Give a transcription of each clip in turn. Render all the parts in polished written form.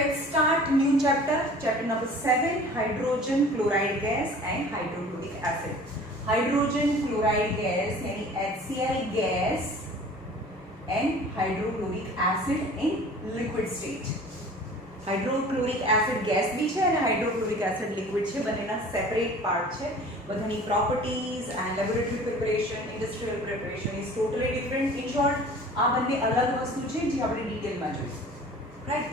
let's start new chapter number 7, hydrogen chloride gas and hydrochloric acid. Hydrogen chloride gas यानी HCl gas and hydrochloric acid in liquid state. Hydrochloric acid gas બી છે અને hydrochloric acid liquid છે, બંનેના separate part છે. બધાની properties and laboratory preparation, industrial preparation is totally different. In short, આ બંને અલગ વસ્તુ છે જે આપણે ડિટેલમાં જોઈશું. રાઈટ.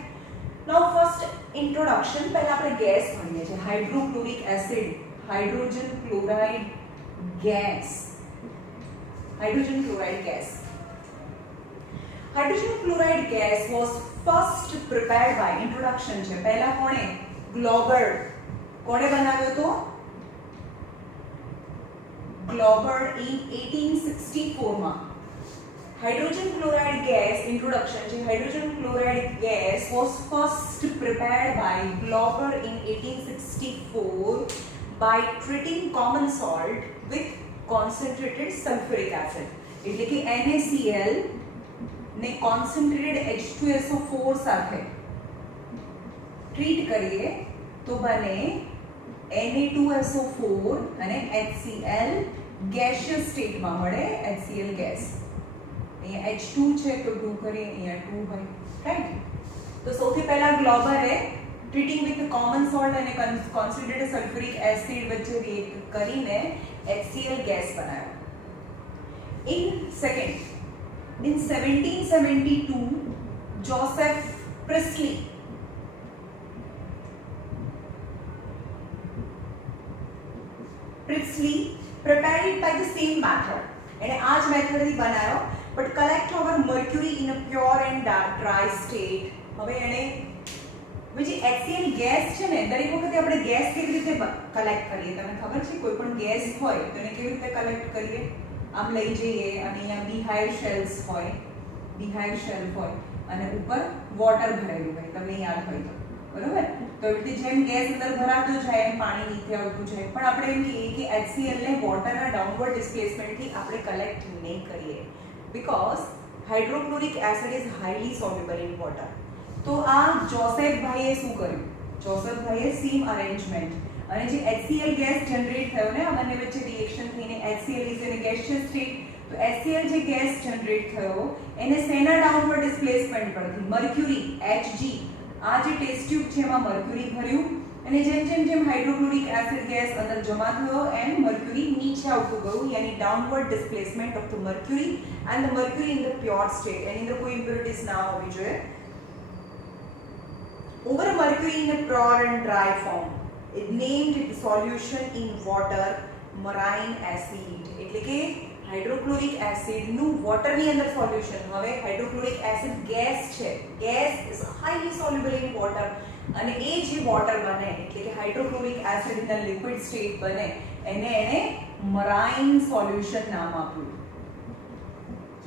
નાઉ ફર્સ્ટ ઇન્ટ્રોડક્શન. પહેલા આપણે ગેસ ભણીએ છીએ. Hydrochloric acid, hydrogen chloride gas, hydrogen chloride gas. Hydrogen chloride gas was first prepared by introduction છે. પહેલા કોણે? ગ્લોબર. કોણે બનાવ્યો તો? ગ્લોબર in 1864 માં. Hydrogen chloride gas introduction છે. Hydrogen chloride gas was first prepared by Glauber in 1864 by treating common salt with concentrated sulfuric acid. એટલે કે NaCl ને કોન્સન્ટ્રેટેડ H2SO4 સાથે ટ્રીટ કરીએ તો બને Na2SO4 અને HCl ગેસિયસ સ્ટેટમાં મળે HCl ગેસ. અહીંયા H2 છે તો 2 કરીએ, અહીંયા 2 હોય. રાઈટ. તો સૌથી પહેલા ગ્લોબરે ટ્રીટિંગ વિથ કોમન સોલ્ટ અને કોન્સન્ટ્રેટેડ સલ્ફ્યુરિક એસિડ વચ્ચે રિએક્ટ કરીને HCl ગેસ બનાવ્યો. In 1772, Joseph Priestley prepared it by the same method. એને આ જ મેથડ થી બનાવ્યો, but collect our mercury in a pure and dry state. હવે એને જે HCl ગેસ છે ને, દરેક વખતે આપણે ગેસ કેવી રીતે કલેક્ટ કરીએ તમને ખબર છે? કોઈ પણ ગેસ હોય તો એને કેવી રીતે કલેક્ટ કરીએ? આમ લઈ જઈએ અને અહીંયા બીહાઇવ શેલ્સ હોય, બીહાઇવ શેલ હોય અને ઉપર વોટર ભરેલું હોય, તમને યાદ હોય તો, બરોબર? તો એટલે જેમ ગેસ અંદર ભરાતો જાય એમ પાણી નીચે આવતું જાય, પણ આપણે એમ કહીએ કે HCl ને વોટરના ડાઉનવર્ડ ડિસ્પ્લેસમેન્ટથી આપણે કલેક્ટ નહીં કરીએ, because hydrochloric acid is highly soluble in water. તો આ જોસેફ ભાઈએ શું કર્યું? જોસેફ ભાઈએ સેમ અરેન્જમેન્ટ અને જે HCl ગેસ જનરેટ થયો ને, આ બંને વચ્ચે રિએક્શન થઈને HCl is in gaseous state. તો HCl જે ગેસ જનરેટ થયો એને શેના ડાઉનવર્ડ ડિસ્પ્લેસમેન્ટ પરથી? Mercury, Hg. આ જે ટેસ્ટ ટ્યુબ છે એમાં મર્ક્યુરી ભર્યું અને જેમ જેમ જેમ હાઇડ્રોક્લોરિક એસિડ ગેસ અંદર જમા થયો એમ મર્ક્યુરી નીચે આવતું ગયું, યાની downward displacement of the mercury and the mercury in the pure state. એની અંદર કોઈ ઇમ્પ્યોરિટીઝ ના હોવી જોઈએ. Over mercury in a pure and dry form, it named the solution in water marine acid. એટલે કે હાઇડ્રોક્લોરિક એસિડ નું વોટર ની અંદર સોલ્યુશન. હવે હાઇડ્રોક્લોરિક એસિડ ગેસ છે, gas is highly soluble in water અને એ જે વોટર બને એટલે કે hydrochloric acid in the liquid state બને એને મરાઇન સોલ્યુશન નામ આપ્યું.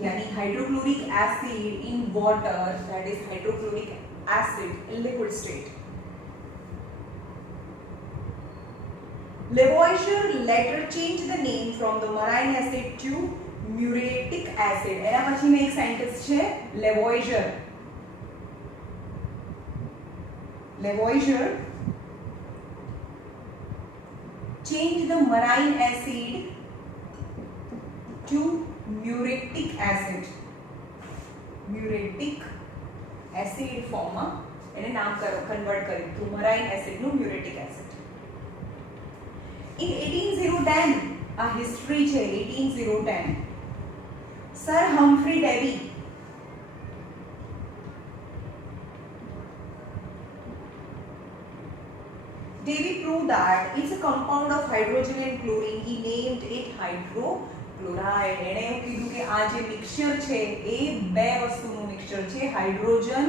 યાની hydrochloric acid in water, that is hydrochloric acid in liquid state. Lavoisier later changed the name from the marine acid to muriatic acid. એના પછીનો એક scientist છે Lavoisier. Lavoisier changed the marine acid to muriatic acid. Muriatic acid ફોર્મમાં એને નામ convert કર્યું તો મરાઇન એસિડનું મ્યુરેટિક acid. In 1810 આ હિસ્ટ્રી છે. 1810 sir Humphry Davy proved that it's a compound of hydrogen and chlorine. He named it hydrochloride. એને એવું કીધું કે આ જે મિક્સચર છે એ બે વસ્તુનું મિક્સચર છે, હાઇડ્રોજન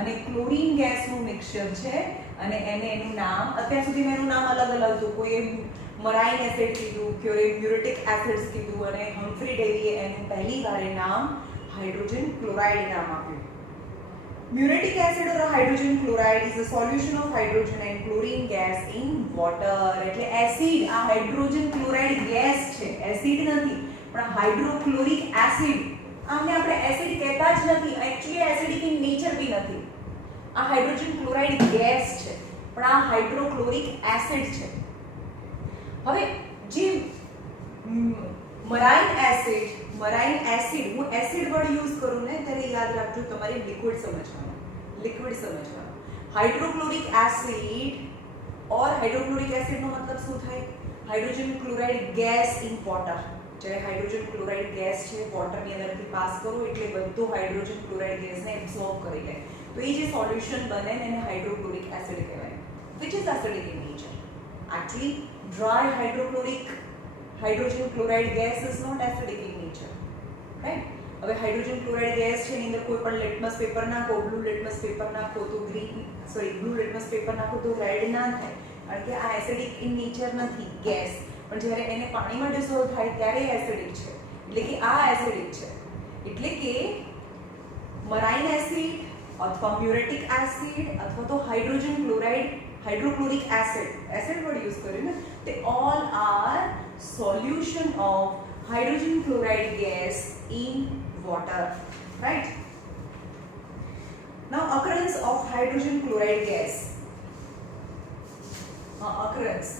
અને ક્લોરીન ગેસનું મિક્સચર છે અને એને એનું નામ અત્યાર સુધીમાં એનું નામ અલગ અલગ હતું. કોઈએ મરાઇન એસિડ કીધું, કોઈએ મ્યુરેટિક એસિડ્સ કીધું અને હમ્ફ્રી ડેવીએ એનું પહેલી વાર નામ હાઇડ્રોજન ક્લોરાઇડ નામ આપ્યું. Muriatic acid or hydrogen chloride is a solution of hydrogen and chlorine gas in water. એટલે એસિડ આ હાઇડ્રોજન ક્લોરાઇડ ગેસ છે, એસિડ નથી પણ હાઇડ્રોક્લોરિક એસિડ. આમને આપણે એસિડ કહેતા જ નથી, એક્ચ્યુઅલી એસિડિક ઇન નેચર બી નથી. આ હાઇડ્રોજન ક્લોરાઇડ ગેસ છે, પણ આ હાઇડ્રોક્લોરિક એસિડ છે. હવે જે મરાઇન એસિડ હું એસિડ વર્ડ યુઝ કરું ને ત્યારે યાદ રાખજો તમારે લિક્વિડ સમજવાનું. હાઇડ્રોક્લોરિક એસિડ और हाइड्रोक्लोरिक एसिड નો મતલબ શું થાય? Hydrogen chloride gas in water. જ્યારે હાઇડ્રોજન ક્લોરાઇડ ગેસ છે વોટરની અંદરથી પાસ કરો એટલે બધો હાઇડ્રોજન ક્લોરાઇડ ગેસને એબ્સોર્બ કરી લે, તો એ જે સોલ્યુશન બને ને એને હાઇડ્રોક્લોરિક એસિડ કહેવાય, which is acidic in nature. Actually dry hydrogen chloride gas is not acidic in nature, right? હવે હાઇડ્રોજન ક્લોરાઇડ ગેસ છે એની અંદર કોઈ પણ લિટમસ પેપર નાખો, બ્લુ લિટમસ પેપર નાખો તો બ્લુ લિટમસ પેપર નાખો તો રેડ ના થાય, કારણ કે આ એસિડિક ઇન નેચર નથી ગેસ, પણ જ્યારે એને પાણીમાં ડિસોલ્વ થાય ત્યારે એસિડિક છે, એટલે કે આ એસિડિક છે. એટલે કે મરાઇન એસિડ અથવા મ્યુરેટિક એસિડ અથવા તો hydrogen chloride hydrochloric acid word use કર્યું ને, તે all are solution of hydrogen chloride gas in water, right? Now occurrence of hydrogen chloride gas. Occurrence.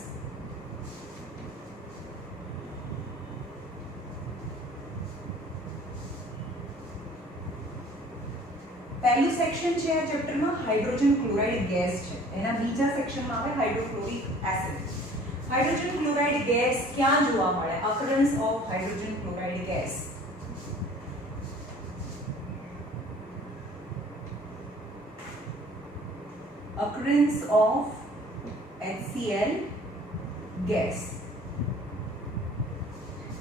પહેલું સેક્શન છે આ ચેપ્ટરમાં હાઇડ્રોજન ક્લોરાઇડ ગેસ છે, એના બીજા સેક્શનમાં આવે hydrochloric acid. Hydrogen chloride gas ક્યાં જોવા મળે? occurrence of hydrogen chloride gas. occurrence of HCl gas.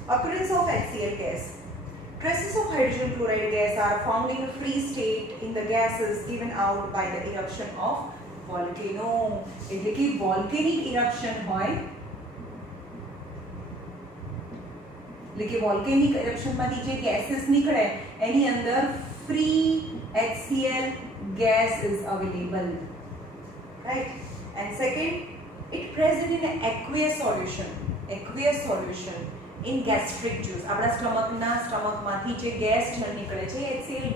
occurrence of HCl gas. Traces of hydrogen chloride gas are found in a free state in the gases given out by the eruption of volcano. એટલે કે volcanic eruption હોય, એટલે કે વોલ્કેનિક એરપ્શનમાંથી જે ગેसेस નીકળે એની અંદર free HCl gas is available, right? And second, it present in an aqueous solution in gastric juice. આપણા સ્ટમકમાંથી જે ગેસ નીકળે છે HCl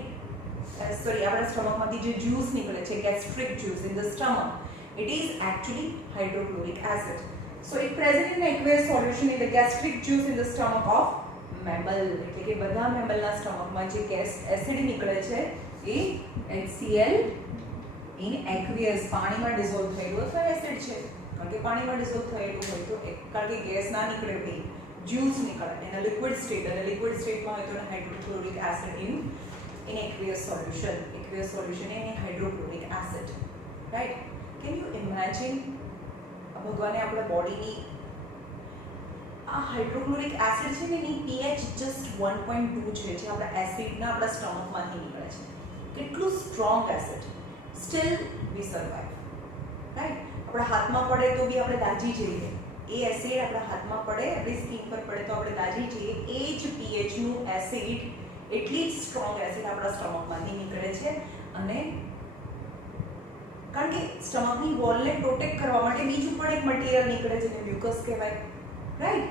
આપણા સ્ટમકમાંથી જે જ્યુસ નીકળે છે gastric juice in the stomach, it is actually hydrochloric acid. So it present in aqueous solution in the gastric juice in the stomach of mammal. એટલે કે બધા મેમલના સ્ટમકમાં જે ગેસ એસિડ નીકળે છે એ HCl in aqueous પાણીમાં dissolve થયેલું અથવા acid છે, કારણ કે પાણીમાં ડિસોલ્વ થયેલું હોય તો કારણ કે ગેસ ના નીકળે ભાઈ જ્યુસ નીકળે એના લિક્વિડ સ્ટેટમાં હોય તો hydrochloric acid in aqueous solution in hydrochloric acid, right? Can you imagine ભગવાને આપણા બોડીની આ હાઇડ્રોક્લોરિક એસિડ છે ને એની pH જસ્ટ 1.2 છે, જે આપણા એસિડના આપણા સ્ટમકમાંથી નીકળે છે. કેટલું સ્ટ્રોંગ એસિડ, સ્ટીલ વી સર્વાઇવ, રાઈટ? આપણા હાથમાં પડે તો બી આપણે દાજી જઈએ, એ એસિડ આપણા હાથમાં પડે, આપણી સ્કિન પર પડે તો આપણે દાજી જઈએ. એ જ pH નું એસિડ, એટલી જ સ્ટ્રોંગ એસિડ આપણા સ્ટમકમાંથી નીકળે છે, અને કારણ કે સ્ટમકની વોલને પ્રોટેક્ટ કરવા માટે બીજું પણ એક મટીરિયલ નીકળે છે જેને મ્યુકસ કહેવાય, રાઈટ?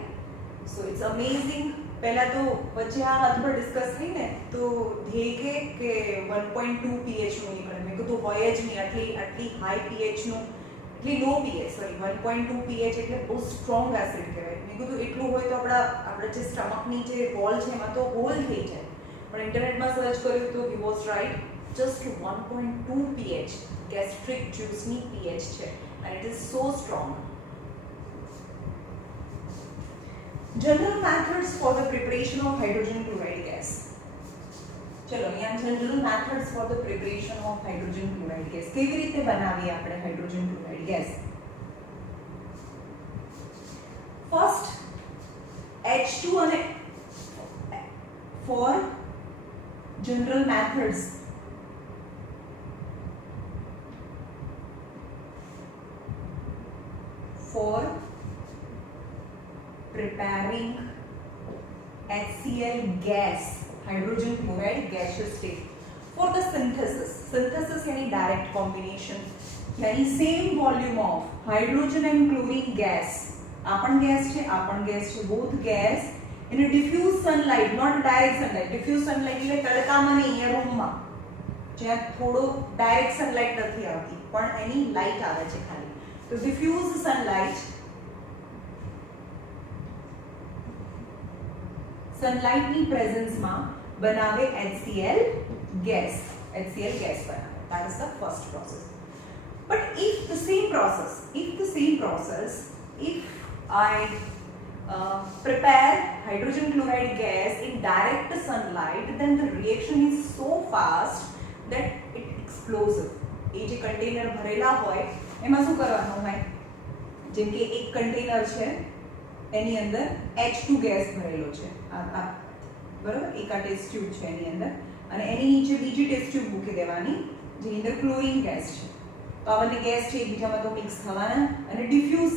So it's amazing. પહેલા તો વચ્ચે આ વાત પર ડિસ્કસ થઈ ને તો ધ્યેય કે 1.2 pH નું નીકળે, મેં કીધું હોય જ નહીં, આટલી હાઈ pH નું, એટલી લો pH 1.2 pH એટલે બહુ સ્ટ્રોંગ એસિડ કહેવાય. મેં કીધું એટલું હોય તો આપણે જે સ્ટમકની જે વોલ છે એમાં તો હોલ થઈ જાય, પણ ઇન્ટરનેટમાં સર્ચ કર્યું તો he was right, just 1.2 pH gastric juice ની pH છે, and it is so strong. General methods for the preparation of hydrogen chloride gas. ચલો અહીંયા general methods for the preparation of hydrogen chloride gas. કેવી રીતે બનાવીએ આપણે hydrogen chloride gas? First H2 અને for general methods for preparing HCl gas, hydrogen chloride gaseous state, for the synthesis यानी direct combination यानी same volume of hydrogen and chlorine gas, आपन gas છે both gas in a diffuse sunlight, not direct sunlight, diffuse sunlight એટલે તડકામાં નહીં, એ રૂમમાં જ્યાં થોડો ડાયરેક્ટ સનલાઇટ નથી આવતી પણ એની લાઇટ આવે છે ખાલી. તો ડિફ્યુઝ સનલાઇટની પ્રેઝન્સમાં બનાવે HCl ગેસ. HCl ગેસ બનાવે. That is the first process. But if the same process, if I prepare hydrogen chloride gas in direct sunlight, then the reaction is so fast that it explosive. એ જે container ભરેલા હોય એમાં શું કરવાનું હોય, જેમ કે એક કન્ટેનર છે એની અંદર H2 ગેસ ભરેલો છે, બરાબર, એક આ ટેસ્ટ ટ્યુબ છે એની અંદર, અને એની નીચે બીજી ટેસ્ટ ટ્યુબ મૂકી દેવાની જેની અંદર ક્લોરીન ગેસ છે. તો આ બંને ગેસ છે એકબીજામાં તો મિક્સ થવાના અને ડિફ્યુઝ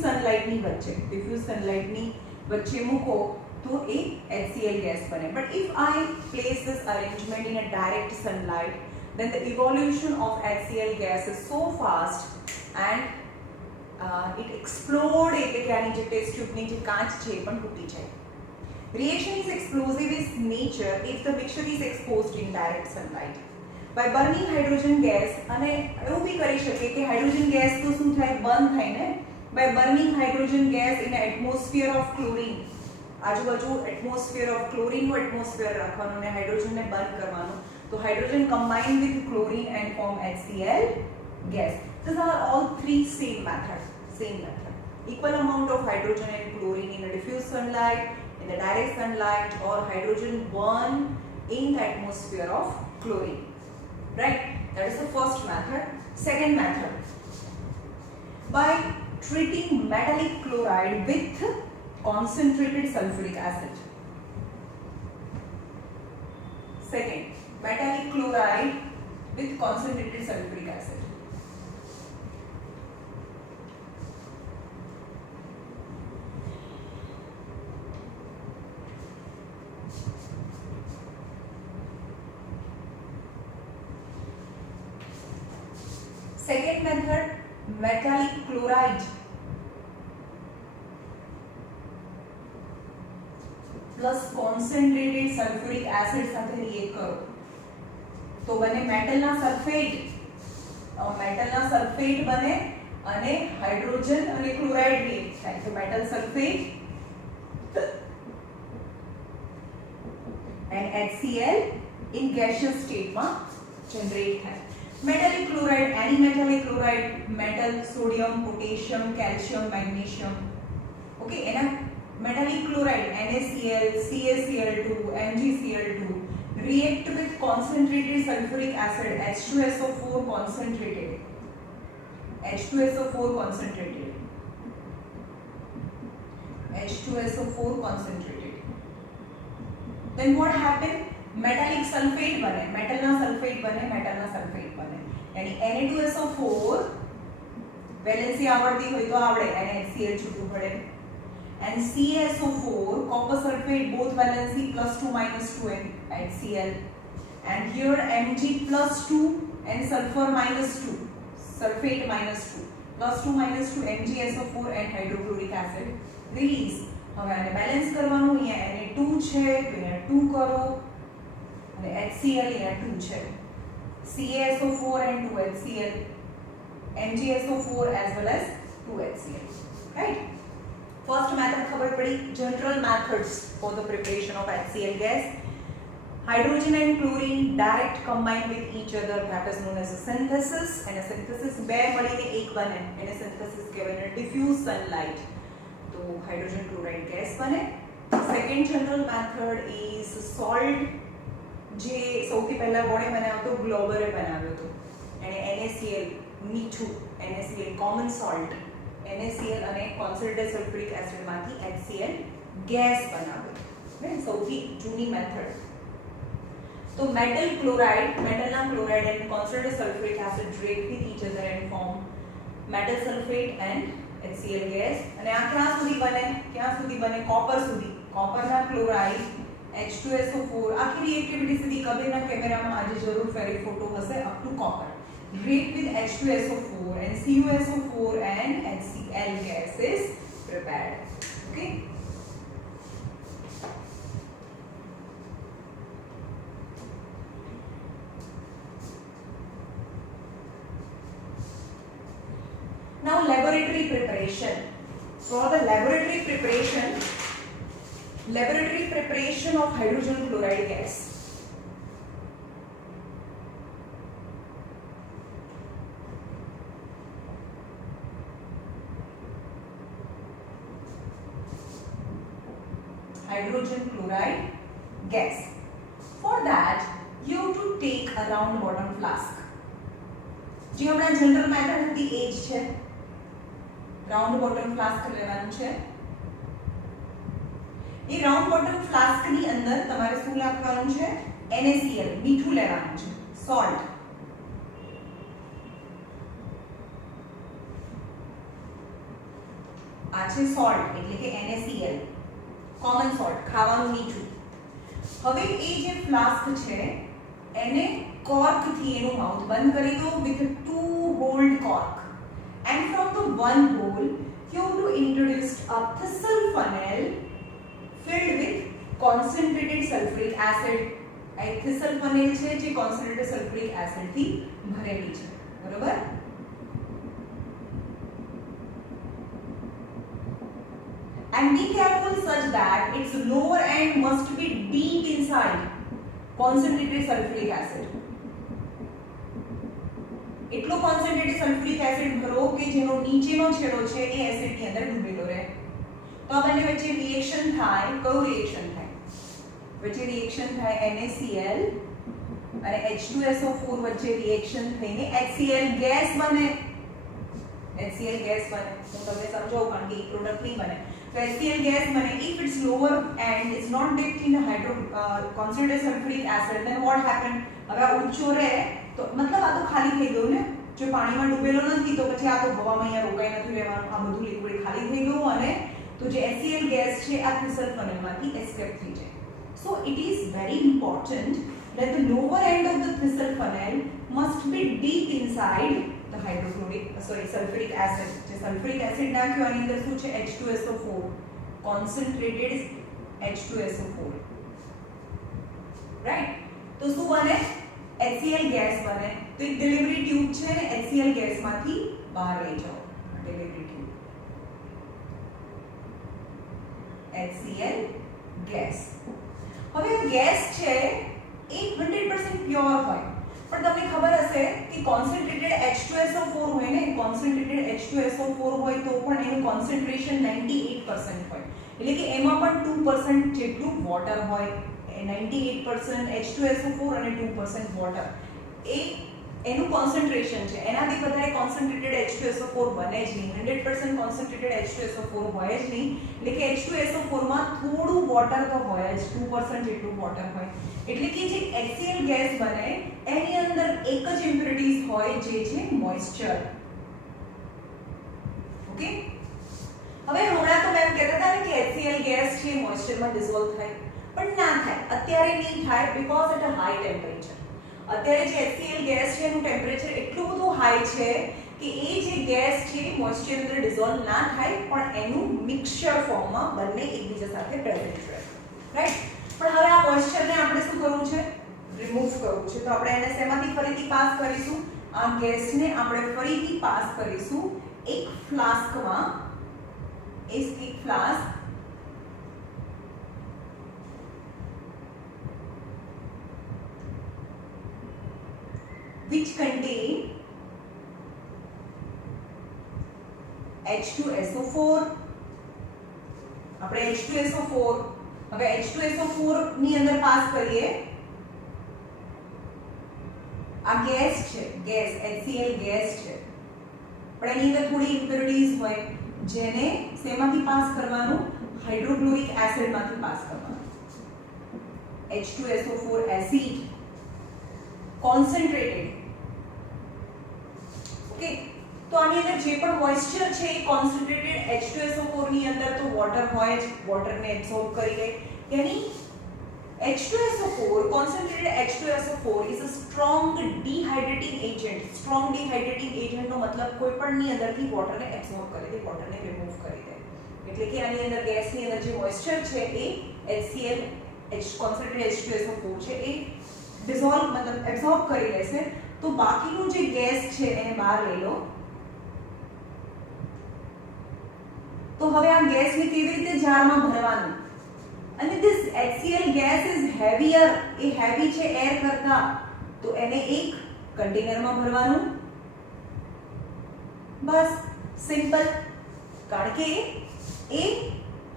સનલાઇટની વચ્ચે મૂકો તો એ HCl ગેસ બને. But if I place this arrangement in a direct sunlight, then the evolution of HCl gas is so fast and it explode, એટલે કે આની જે ટેસ્ટ ટ્યુબની જે કાચ છે એ પણ તૂટી જાય. Reaction is explosive in nature if the mixture is exposed in direct sunlight. By burning hydrogen gas, અને એવું બી કરી શકે કે હાઇડ્રોજન ગેસ તો શું થાય, બર્ન થાય ને. By burning hydrogen gas in an atmosphere of chlorine, આજુબાજુ atmosphere of chlorine નું atmosphere રાખવાનું અને હાઇડ્રોજનને બર્ન કરવાનું, તો hydrogen combine with chlorine and form HCl gas. These are all three same method. Equal amount of hydrogen and chlorine in a diffuse sunlight, in the direct sunlight, or hydrogen burn in the atmosphere of chlorine. Right? That is the first method. Second method, by treating metallic chloride with concentrated sulfuric acid. Second, metallic chloride with concentrated sulfuric acid. Second method, metallic chloride plus concentrated sulfuric acid સાથે react કરો તો બને મેટલના sulphate બને અને hydrogen અને chloride react થાય તો metal sulphate and HCl in gaseous state માં જનરેટ થાય. Metallic chloride, any metallic chloride, metal, sodium, potassium, calcium, magnesium. Okay, and metallic chloride NaCl, CaCl2, MgCl2 react with concentrated sulfuric acid H2SO4 concentrated. H2SO4 concentrated. Then what happened? Metallic sulfate बने, मेटलना sulphate बने यानी Na2SO4 valency આવડતી હોય તો આવડે અને HCl છૂટું પડે, and CaSO4 copper sulfate both valency +2 -2 and HCl, and here Mg +2 and sulfur -2, sulfate -2, +2 -2 MgSO4 and hydrochloric acid release. હવે આને બેલેન્સ કરવાનું, અહીંયા Na2 છે તો અહીંયા 2 કરો અને HCl અહીંયા 2 છે, CaSO4 and 2 HCl, MgSO4 as well as 2 HCl. Right? First method ખબર પડી, general methods for the preparation of HCl gas. Hydrogen and chlorine direct combine with each other, that is known as a synthesis, and a synthesis બે મળીને એક બને એને synthesis કહેવાય. diffuse sunlight તો hydrogen chloride gas બને. Second general method is salt, જે સૌથી પહેલા કોણે બનાવ્યો હતો? ગ્લોબરે બનાવ્યો હતો. એને NaCl મીઠું, NaCl common salt, NaCl અને concentrated sulfuric acid માંથી HCl ગેસ બનાવે. સૌથી જૂની મેથડ. તો metal chloride, metalના chloride and concentrated sulfuric acid react with each other and form metal sulfate and HCl gas. અને આ ક્યાં સુધી બને? કોપર સુધી. કોપરના ક્લોરાઇડ H2SO4 આખી રિએક્ટિવિટી સુધી કબીરના કેમેરામાં આજે જરૂર ફેરી ફોટો હશે up to copper react with H2SO4 and CuSO4 and HCl gas is prepared. Okay. for the laboratory preparation of hydrogen chloride gas. Hydrogen chloride gas. For that, you have to take a round bottom flask. જે આપણા general method હતી એ જ છે. Round bottom flask લેવાનું છે. એ round bottom flask ની અંદર તમારે શું નાખવાનું છે? NaCl, મીઠું લેવાનું છે, સોલ્ટ. આ છે સોલ્ટ એટલે કે NaCl, કોમન સોલ્ટ, ખાવાનું મીઠું. હવે એ જે ફ્લાસ્ક છે એને કોર્ક થી એનું માઉથ બંધ કરી દો with two holed cork, and from the one hole you have to introduce a thistle funnel filled with concentrated sulfuric acid. આ thistle funnel છે જે concentrated sulfuric acid થી ભરેલી છે, બરોબર? And be careful such that its lower end must be deep inside concentrated sulfuric acid. એટલો concentrated sulphuric acid ભરો કે જેનો નીચેનો છેડો છે એ એસિડ ની અંદર ડૂબેલો રહે. તો આ બંને વચ્ચે રિએક્શન થાય. કયું રિએક્શન થાય? વચ્ચે રિએક્શન થાય NaCl અને H2SO4 વચ્ચે રિએક્શન થઈને HCl ગેસ બને. HCl ગેસ બને. હું તમને સમજાવું કારણ કે એ પ્રોડક્ટ નહીં બને. તો HCl gas bane, if its lower end is not dipped in concentrated sulfuric acid, then what happened? હવે ઊંચો રહે તો મતલબ આ તો ખાલી થઈ ગયું ને. જો પાણીમાં ડૂબેલો નથી તો પછી આ તો હવામાં અહીંયા રોકાઈ નથી રહેવાનું. આ બધું લિક્વિડ ખાલી થઈ ગયું અને તો જે HCl ગેસ છે આ thistle funnel માંથી એસ્કેપ થઈ જાય. So it is very important that the lower end of the thistle funnel must be deep inside the sulfuric acid. જે sulfuric acid નાખ્યો આની અંદર શું છે? H2SO4, concentrated H2SO4, right? તો શું બને? HCl ગેસ બને. તો એક ડિલિવરી ટ્યુબ છે ને HCl ગેસ માંથી બહાર લઈ જાઓ. Delivery tube HCl gas. હવે ગેસ છે એ 100% પ્યોર હોય, પણ તમને ખબર હશે કે કોન્સન્ટ્રેટેડ H2SO4 હોય ને, કોન્સન્ટ્રેટેડ H2SO4 હોય તો પણ એનું કોન્સન્ટ્રેશન 98% હોય. એટલે કે એમાં પણ 2% જેટલું વોટર હોય. 98% H2SO4 અને 2% વોટર એ એનું કોન્સન્ટ્રેશન છે. એનાથી વધારે કોન્સન્ટ્રેટેડ H2SO4 બને જ નહીં. 100% કોન્સન્ટ્રેટેડ H2SO4 હોય જ નહીં. એટલે કે H2SO4 માં થોડું વોટર તો હોય જ, 2% જેટલું વોટર હોય. એટલે કે જે HCl ગેસ બને એની અંદર એક જ ઇમ્પ્યોરિટીઝ હોય જે છે મોઇસ્ચર. ઓકે, હવે હમણાં તો મેમ કહેતા હતા ને કે HCl ગેસ છે મોઇસ્ચરમાં ડિસોલ્વ થાય, પણ ના થાય. અત્યારે નહીં થાય because at a high temperature. અત્યારે જે HCl ગેસ છે એનું ટેમ્પરેચર એટલું બધું હાઈ છે કે એ જે ગેસ છે મોઇસ્ચર અંદર ડિસોલ્વ ના થાય, પણ એનું મિક્સચર ફોર્મમાં બંને એકબીજા સાથે પ્રેઝન્ટ રહે, રાઈટ? પણ હવે આ મોઇસ્ચરને આપણે શું કરવું છે? રિમૂવ કરવું છે. તો આપણે એને શેમાંથી ફરીથી પાસ કરીશું? આ ગેસને આપણે ફરીથી પાસ કરીશું એક ફ્લાસ્કમાં. એક ફ્લાસ્ક which contain H2SO4. આપણે H2SO4 હવે H2SO4 ની અંદર પાસ કરીએ. આ ગેસ છે, ગેસ HCl ગેસ છે, પણ એની અંદર થોડી ઇમ્પ્યોરિટીઝ હોય જેને શેમાંથી પાસ કરવાનું? હાઇડ્રોક્લોરિક એસિડમાંથી પાસ કરવાનું. H2SO4 acid concentrated. ઓકે, તો આની અંદર જે પણ મોઇસ્ચર છે એ કોન્સન્ટ્રેટેડ H2SO4 ની અંદર તો વોટર હોય જ, વોટરને એબ્સોર્બ કરી લે. यानी H2SO4, concentrated H2SO4 is a strong dehydrating agent. Strong dehydrating agent નો મતલબ કોઈ પણ ની અંદરથી વોટરને એબ્સોર્બ કરી દે, વોટરને રિમૂવ કરી દે. એટલે કે આની અંદર ગેસની અંદર જે મોઇસ્ચર છે એ HCl concentrated H2SO4 છે એ ડિસોલ્વ મતલબ એબ્સોર્બ કરી લેશે. તો બાકીનું જે ગેસ છે એને બહાર લઈ લો. તો હવે આ ગેસને કેવી રીતે જારમાં ભરવાનું, અને this HCl gas is heavier, A heavy છે એર કરતા, તો એને એક કન્ટેનરમાં ભરવાનું, બસ સિમ્પલ. કારણ કે એ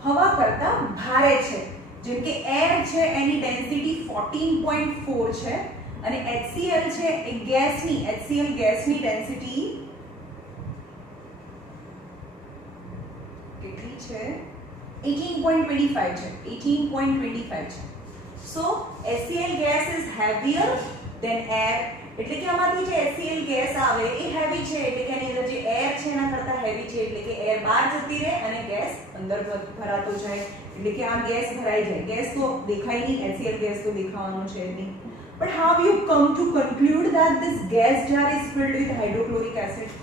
હવા કરતા ભારે છે. જેમ કે એર છે એની ડેન્સિટી 14.4 છે અને HCl છે એ ગેસની HCl ગેસની ડેન્સિટી કેટલી છે? 18.25 છે. 18.25 છે. So HCl gas is heavier than air. એટલે કે આમાંથી જે HCl ગેસ આવે એ હેવી છે, એટલે કે એની અંદર જે એર છે એના કરતા હેવી છે, એટલે કે એર બહાર જતી રહે અને ગેસ અંદર ભરાતો જાય, એટલે કે આ ગેસ ભરાઈ જાય. ગેસ તો દેખાય નહીં, HCl ગેસ તો દેખાવાનો છે નહીં. But how you come to conclude that this gas jar is filled with hydrochloric acid?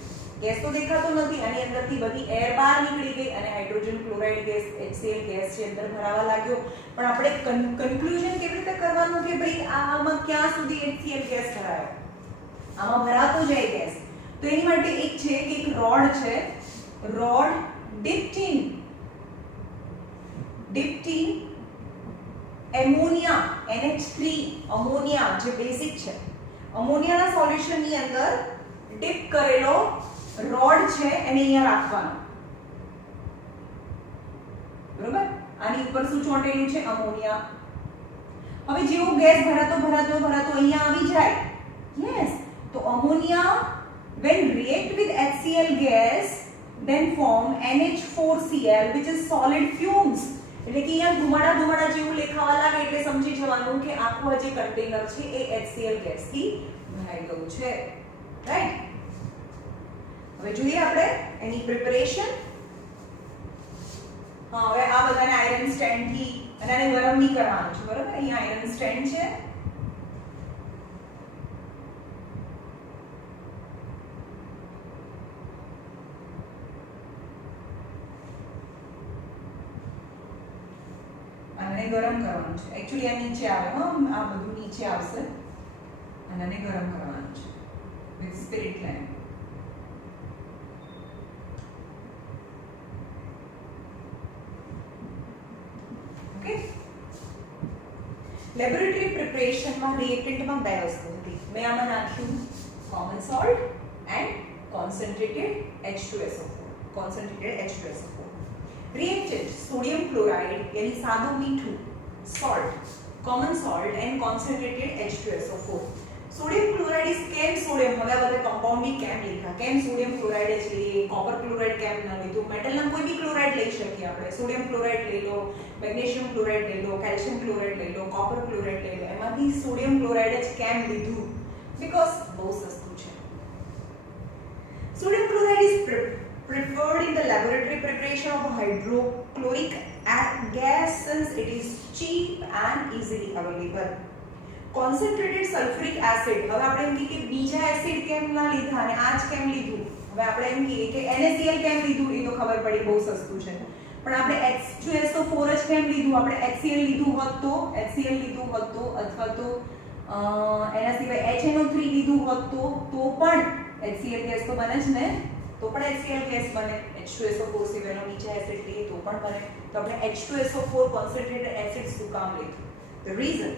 Gas તો દેખાતો નથી, આની અંદરથી બધી એર બહાર નીકળી ગઈ અને hydrogen chloride gas HCl gas છે અંદર ભરાવા લાગ્યો. પણ આપણે કન્ક્લુઝન કેવી રીતે કરવાનું કે ભાઈ આમાં ક્યાં સુધી HCl ગેસ ભરાયો? આમાં ભરાતો જાય ગેસ. તો એની માટે એક છે કે એક રોડ છે, road dipped in ammonia NH3, ammonia જે બેઝિક છે, અમોનિયાના સોલ્યુશનની અંદર ડિપ કરેલો રોડ છે એને અહીંયા રાખવાનો, બરોબર? આની ઉપર શું ચોંટેલું છે? અમોનિયા. હવે જેવો ગેસ ભરાતો ભરાતો ભરાતો અહીંયા આવી જાય, યસ, તો ammonia when react with HCl gas then form NH4Cl which is solid fumes. એટલે કે અહીંયા ધુમાડા જેવું લેખાવા લાગે એટલે સમજી જવાનું કે આખું જે કન્ટેનર છે એ HCl ગેસ થી ભરાઈ ગયું છે, રાઈટ? હવે જોઈએ આપણે એની પ્રિપરેશન. હા, હવે આ બધાને આયરન સ્ટેન્ડ થી અને આને ગરમ નહીં કરવાનું છે, બરોબર? અહીંયા આયરન સ્ટેન્ડ છે, આને ગરમ કરવાનું છે. એક્ચ્યુઅલી આ નીચે આવે, હા, આ બધું નીચે આવશે અને આને ગરમ કરવાનું છે with spirit lamp. Okay, laboratory પ્રિપરેશનમાં રિએક્ટન્ટમાં બે વસ્તુ હતી. મેં આમાં નાખ્યું common salt and concentrated H2SO4. Concentrated H2SO4 reactant sodium chloride यानी सादું મીઠું, salt, common salt and concentrated H2SO4. Sodium chloride is કેમ સોડિયમ? હવે આ બધા કમ્પાઉન્ડ બી કેમ લીધા? કેમ સોડિયમ ક્લોરાઇડ જ લઈએ? કોપર ક્લોરાઇડ કેમ ન લીધું? મેટલના કોઈ બી ક્લોરાઇડ લઈ શકીએ આપણે. સોડિયમ ક્લોરાઇડ લઈ લો, મેગ્નેશિયમ ક્લોરાઇડ લઈ લો, કેલ્શિયમ ક્લોરાઇડ લઈ લો, કોપર ક્લોરાઇડ લઈ લો. એમાંથી સોડિયમ ક્લોરાઇડ જ કેમ લીધું? બીકોઝ બહુ સસ્તું છે. Sodium chloride is preferred in the laboratory preparation of hydrochloric gas since it is cheap and easily available. Concentrated sulfuric acid, હવે આપણે એમ કે બીજા એસિડ કેમ ના લીધા અને આ જ કેમ લીધું? હવે આપણે એમ કે NaCl કેમ લીધું? એ તો ખબર પડી બહુ સસ્તું છે. પણ આપણે H2SO4 જ કેમ લીધું? આપણે HCl લીધું હોત તો અથવા તો એના સિવાય HNO3 લીધું હોત તો પણ HCl ગેસ તો બને જ ને, તો પણ HCl ગેસ બને. H2SO4 સિવાયનો બીજા એસિડ લઈએ તો પણ બને. તો આપણે H2SO4 કોન્સન્ટ્રેટેડ એસિડ શું કામ લીધું? The reason,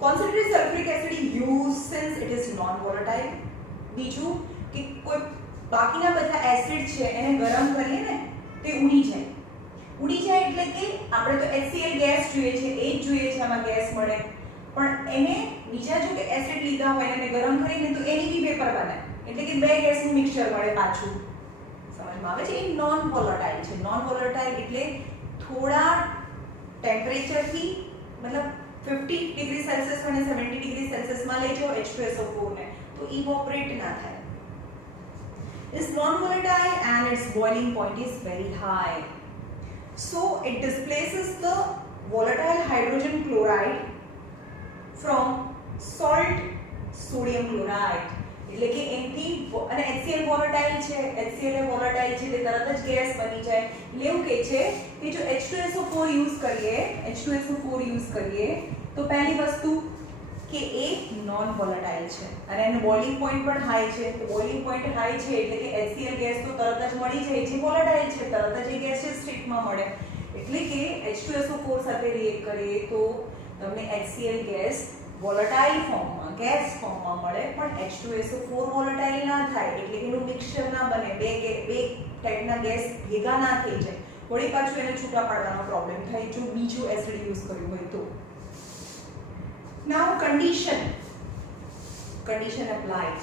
concentrated sulfuric acid is used since it is non volatile. બીજું કે કોઈ બાકીના બધા એસિડ છે એને ગરમ કરીએ ને તે ઉડી જાય એટલે કે આપણે તો HCl ગેસ જોઈએ છે, એ જ જોઈએ છે, આમાં ગેસ મળે. પણ એને બીજા જો કે એસિડ લીધા હોય એને ગરમ કરીને તો એની બી વેપર બને, એટલે કે બે ગેસનું મિક્સચર મળે પાછું. સમજમાં આવે છે? એ નોન વોલેટાઇલ છે. નોન વોલેટાઇલ એટલે થોડા ટેમ્પરેચરથી, મતલબ 50 ડિગ્રી સેલ્સિયસ અને 70 ડિગ્રી સેલ્સિયસમાં લઈ જાઓ H2SO4 ને તો ઇવોપરેટ ના થાય. It's non-volatile and its boiling point is very high. So it displaces the volatile hydrogen chloride from salt sodium chloride. એટલે કે એન્ટી અને HCl વોલેટાઇલ છે, HCl એ વોલેટાઇલ છે તે તરત જ ગેસ બની જાય. એટલે એવું કહે છે કે જો H2SO4 યુઝ કરીએ તો પહેલી વસ્તુ કે એ નોન વોલેટાઇલ છે અને એનો બોઇલિંગ પોઈન્ટ પણ હાઈ છે. તો બોઇલિંગ પોઈન્ટ હાઈ છે એટલે કે HCl ગેસ તો તરત જ મળી જાય છે, વોલેટાઇલ છે, તરત જ એ ગેસિયસ સ્ટેટમાં મળે. એટલે કે H2SO4 સાથે રિએક્ટ કરીએ તો તમને HCl ગેસ વોલેટાઇલ ફોર્મમાં, ગેસ ફોર્મમાં મળે, પણ H2SO4 વોલેટાઇલ ના થાય એટલે એનું મિક્સચર ના બને, બે ટાઈપના ગેસ ભેગા ના થઈ જાય. વળી પાછું એને છૂટા પાડવાનો પ્રોબ્લેમ થાય જો બીજું એસિડ યુઝ કર્યું હોય તો. Now condition applied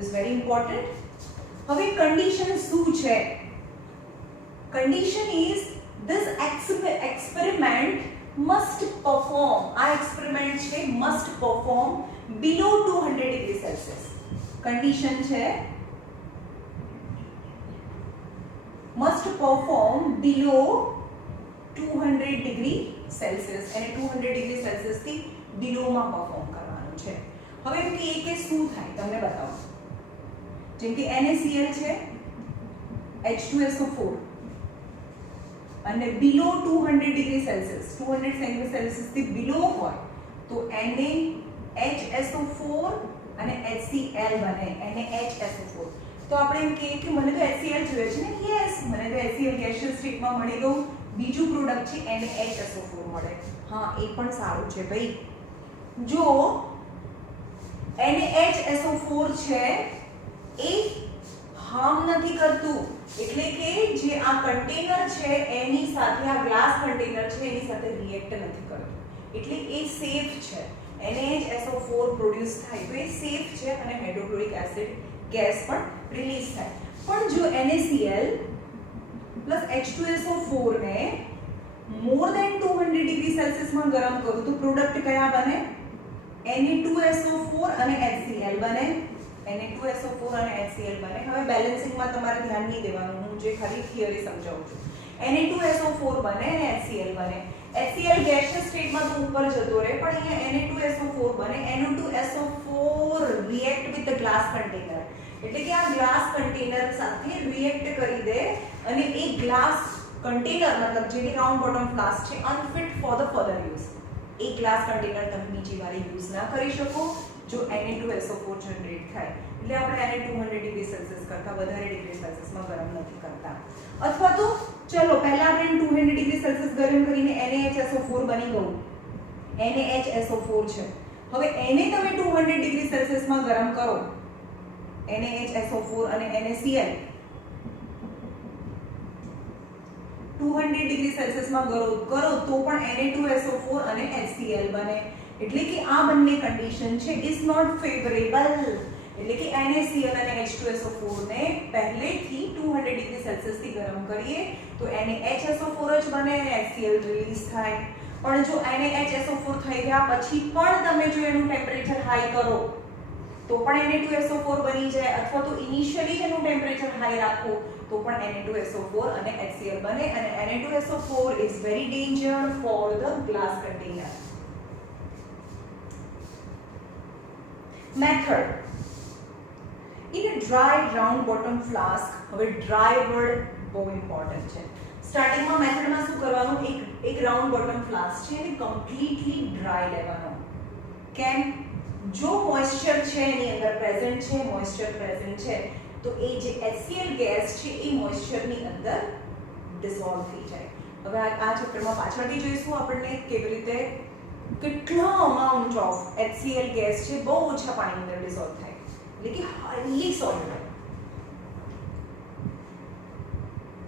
is very important. હવે condition શું છે? Condition is this experiment must perform, આ experiment છે must perform below 200 degree Celsius. condition છે must perform below 200 degree Celsius, અને 200 degree Celsius થી below માં perform કરવાનું છે. હવે એમ કે શું થાય તમને બતાવું. જેમ કે NaCl છે, H2SO4 અને below 200 degree Celsius, 200 degree Celsius થી below હોય તો NaHSO4 અને HCl બને, NaHSO4. તો આપણે એમ કહીએ કે મને તો HCl જોઈએ છે ને, યસ મને તો HCl ગેસિયસ સ્ટેટમાં મળી ગયું, બીજું પ્રોડક્ટ છે NaHSO4 મળે. હા એ પણ સારું છે ભાઈ. જો NaHSO4 છે એ હાર્મ નથી કરતું, એટલે કે જે આ કન્ટેનર છે એની સાથે, આ ગ્લાસ કન્ટેનર છે એની સાથે રિએક્ટ નથી કરતું, એટલે એ સેફ છે. NaHSO4 પ્રોડ્યુસ થાય તો એ સેફ છે અને હાઇડ્રોક્લોરિક એસિડ ગેસ પણ રિલીઝ થાય. પણ જો NaCl પ્લસ H2SO4 ને મોર ધેન 200 ડિગ્રી સેલ્સિયસમાં ગરમ કરું તો પ્રોડક્ટ કયા બને? Na2SO4 અને HCl બને. Na2SO4 અને HCl બને. હવે બેલેન્સિંગમાં તમારે ધ્યાન નહીં દેવાનું, હું જે ખાલી થિયરી સમજાવું છું. Na2SO4 બને અને HCl બને. HCl ગેસિયસ સ્ટેટમાં તો ઉપર જતો રહે, પણ અહીંયા Na2SO4 બને. Na2SO4 react with the glass container, એટલે કે આ ગ્લાસ કન્ટેનર સાથે રિએક્ટ કરી દે અને એ ગ્લાસ કન્ટેનર મતલબ જે રાઉન્ડ બોટમ ફ્લાસ્ક છે unfit for the further use. A glass container તમે બીજી વાર યુઝ ના કરી શકો જો Na2SO4 જનરેટ થાય. એટલે આપણે એને 200 ડિગ્રી સેલ્સિયસ કરતા વધારે ડિગ્રી સેલ્સિયસમાં ગરમ નથી કરતા. અથવા તો ચલો પહેલા આપણે 200 ડિગ્રી સેલ્સિયસ ગરમ કરીને NaHSO4 બની ગયું, NaHSO4 છે. હવે એને તમે 200 ડિગ્રી સેલ્સિયસમાં ગરમ કરો, NaHSO4 અને NaCl 200 ડિગ્રી સેલ્સિયસમાં કરો તો પણ Na2SO4 અને HCl બને. એટલે કે આ બંને કન્ડિશન છે ઇઝ નોટ ફેવરેબલ. એટલે કે NaCl અને H2SO4 ને પહેલેથી 200 ડિગ્રી સેલ્સિયસ થી ગરમ કરીએ તો NaHSO4 જ બને અને HCl રિલીઝ થાય. પણ જો NaHSO4 થઈ ગયા પછી પણ તમે જો એનું ટેમ્પરેચર હાઈ કરો તો પણ Na2SO4 બની જાય, અથવા તો ઇનિશિયલી એનું ટેમ્પરેચર હાઈ રાખો તો પણ Na2SO4 અને HCl બને. અને Na2SO4 is very danger for the glass container. Method in a dry round bottom flask. હવે dry word બહુ ઇમ્પોર્ટન્ટ છે. સ્ટાર્ટિંગમાં મેથડમાં શું કરવાનું, એક રાઉન્ડ બોટમ ફ્લાસ્ક છે એને કમ્પ્લીટલી ડ્રાય લેવાનો. કેમ? જો મોઇસ્ચર છે એની અંદર પ્રેઝન્ટ છે, મોઇસ્ચર પ્રેઝન્ટ છે તો એ જે HCl ગેસ છે એ મોઇસ્ચરની અંદર ડિસોલ્વ થઈ જાય. હવે આ ચેપ્ટરમાં પાછળથી જોઈશું આપણને કેવી રીતે કેટલા અમાઉન્ટ ઓફ HCl ગેસ છે બહુ ઓછા પાણીની અંદર ડિસોલ્વ થાય, એટલે કે highly soluble.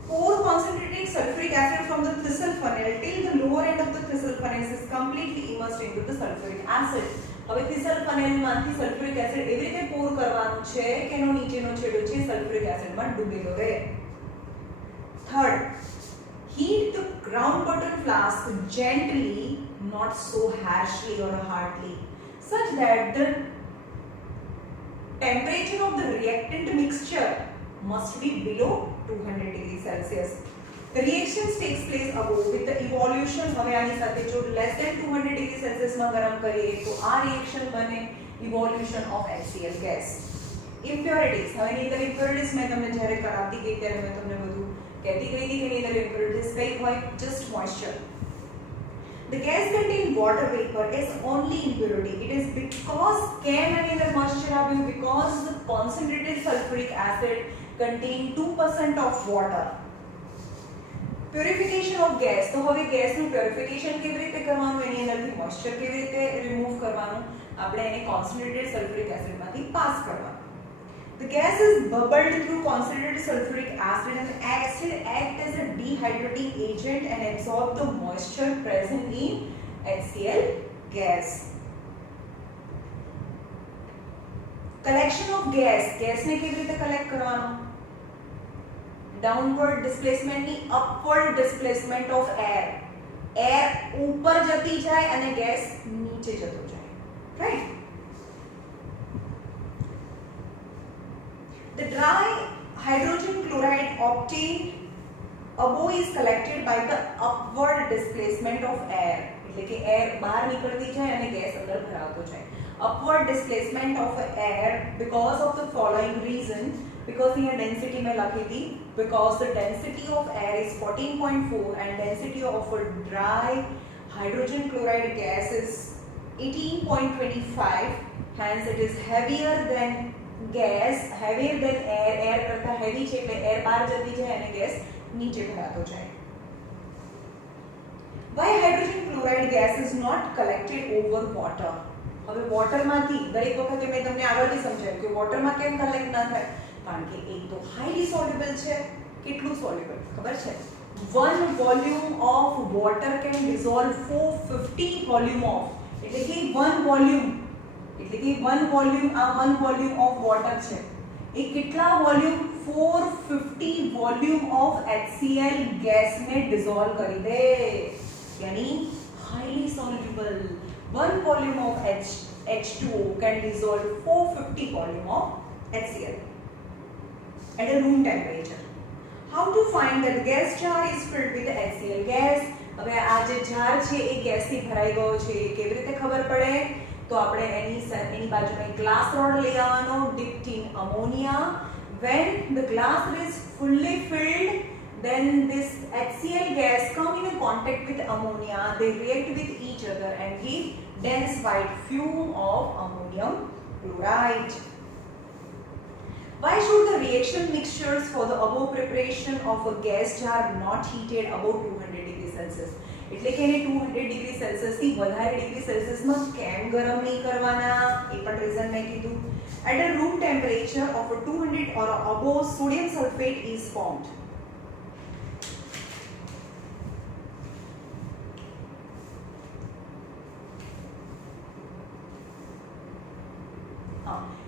Pour concentrated sulfuric acid from the thistle funnel till the lower end of the thistle funnel is completely immersed into the sulfuric acid. હવે thistle funnel માંથી sulfuric acid એવી રીતે pour કરવાનું છે કે એનો નીચેનો છેડો છે sulfuric acid માં ડૂબેલો રહે. Third, heat the ground bottom flask gently, not so harshly or hardly, such that the temperature of the reactant mixture must be below 200 degrees Celsius. The reaction takes place above with the evolution. હવે આની સાથે જો less than 200 degree Celsius માં ગરમ કરીએ તો આ reaction બને evolution of HCl gas. Impurities. હવે એની અંદર impurities મેં તમને જ્યારે કરાવતી ગઈ ત્યારે મેં તમને બધું કહેતી ગઈ હતી કે એની અંદર impurities કઈ હોય? just moisture. The gas contained water vapor is only impurity. It is because કેમ એની અંદર મોઇસ્ચર આવ્યું? Because the concentrated sulfuric acid contain 2% of water. Purification of gas. તો હવે ગેસનું પ્યોરિફિકેશન કેવી રીતે કરવાનું? એની અંદરથી મોઇસ્ચર કેવી રીતે રિમૂવ કરવાનું? આપણે એને concentrated sulfuric acid માંથી પાસ કરવાનું. The gas is bubbled through concentrated sulfuric acid and the acid act as a dehydrating agent and absorb the moisture present in HCl gas. Collection of gas. gas ને કેવી રીતે collect કરવાનો? Downward displacement ની upward displacement of air. air ઉપર જતી જાય અને gas નીચે જતો જાય. Right? The dry hydrogen chloride obtained above is collected by the upward displacement of air. એટલે કે air બહાર નીકળતી જાય અને gas અંદર ભરાતો જાય. Upward displacement of air because of the following reason. Because here density में लखी थी. Because the density of air is 14.4 and density of a dry hydrogen chloride gas is 18.25. Hence it is heavier than gas, heavier than air. air करता heavy છે એટલે air બહાર જતી જાય અને gas નીચે ભરાતો જાય. Why hydrogen chloride gas is not collected over water? હવે વોટર માંથી દરેક વખતે મેં તમને આગળથી સમજાવ્યું કે વોટર માં કેમ કલેક્ટ ના થાય? કારણ કે એક તો હાઈલી સોલ્યુબલ છે. કેટલું સોલ્યુબલ ખબર છે? 1 volume of water can dissolve 450 volume of, એટલે કે 1 વોલ્યુમ એટલે કે 1 વોલ્યુમ આ 1 વોલ્યુમ ઓફ વોટર છે એ કેટલા volume? 450 volume of HCl gas ને ડિસોલ્વ કરી દે. यानी highly soluble 1 volume of H2O can dissolve 450 volume of HCl at a room temperature. How to find that gas jar is filled with HCl gas? હવે આ જે jar છે એ gas થી ભરાઈ ગયો છે કેવી રીતે ખબર પડે? તો આપણે એની બાજુમાં એક ગ્લાસ રોડ લઈ આવવાનો, dipped in ammonia. When the glass is fully filled, then this HCl gas come in a contact with ammonia. They react with each other and give dense white fume of ammonium chloride. Why should the reaction mixtures for the above preparation of a gas jar not heated above 200 degrees Celsius? એટલે કે એને 200 degree Celsius થી વધારે degree Celsius માં કેમ ગરમ નહીં કરવાના? એ પણ રીઝન મેં કીધું. At a room temperature of 200 or above, sodium sulfate is formed.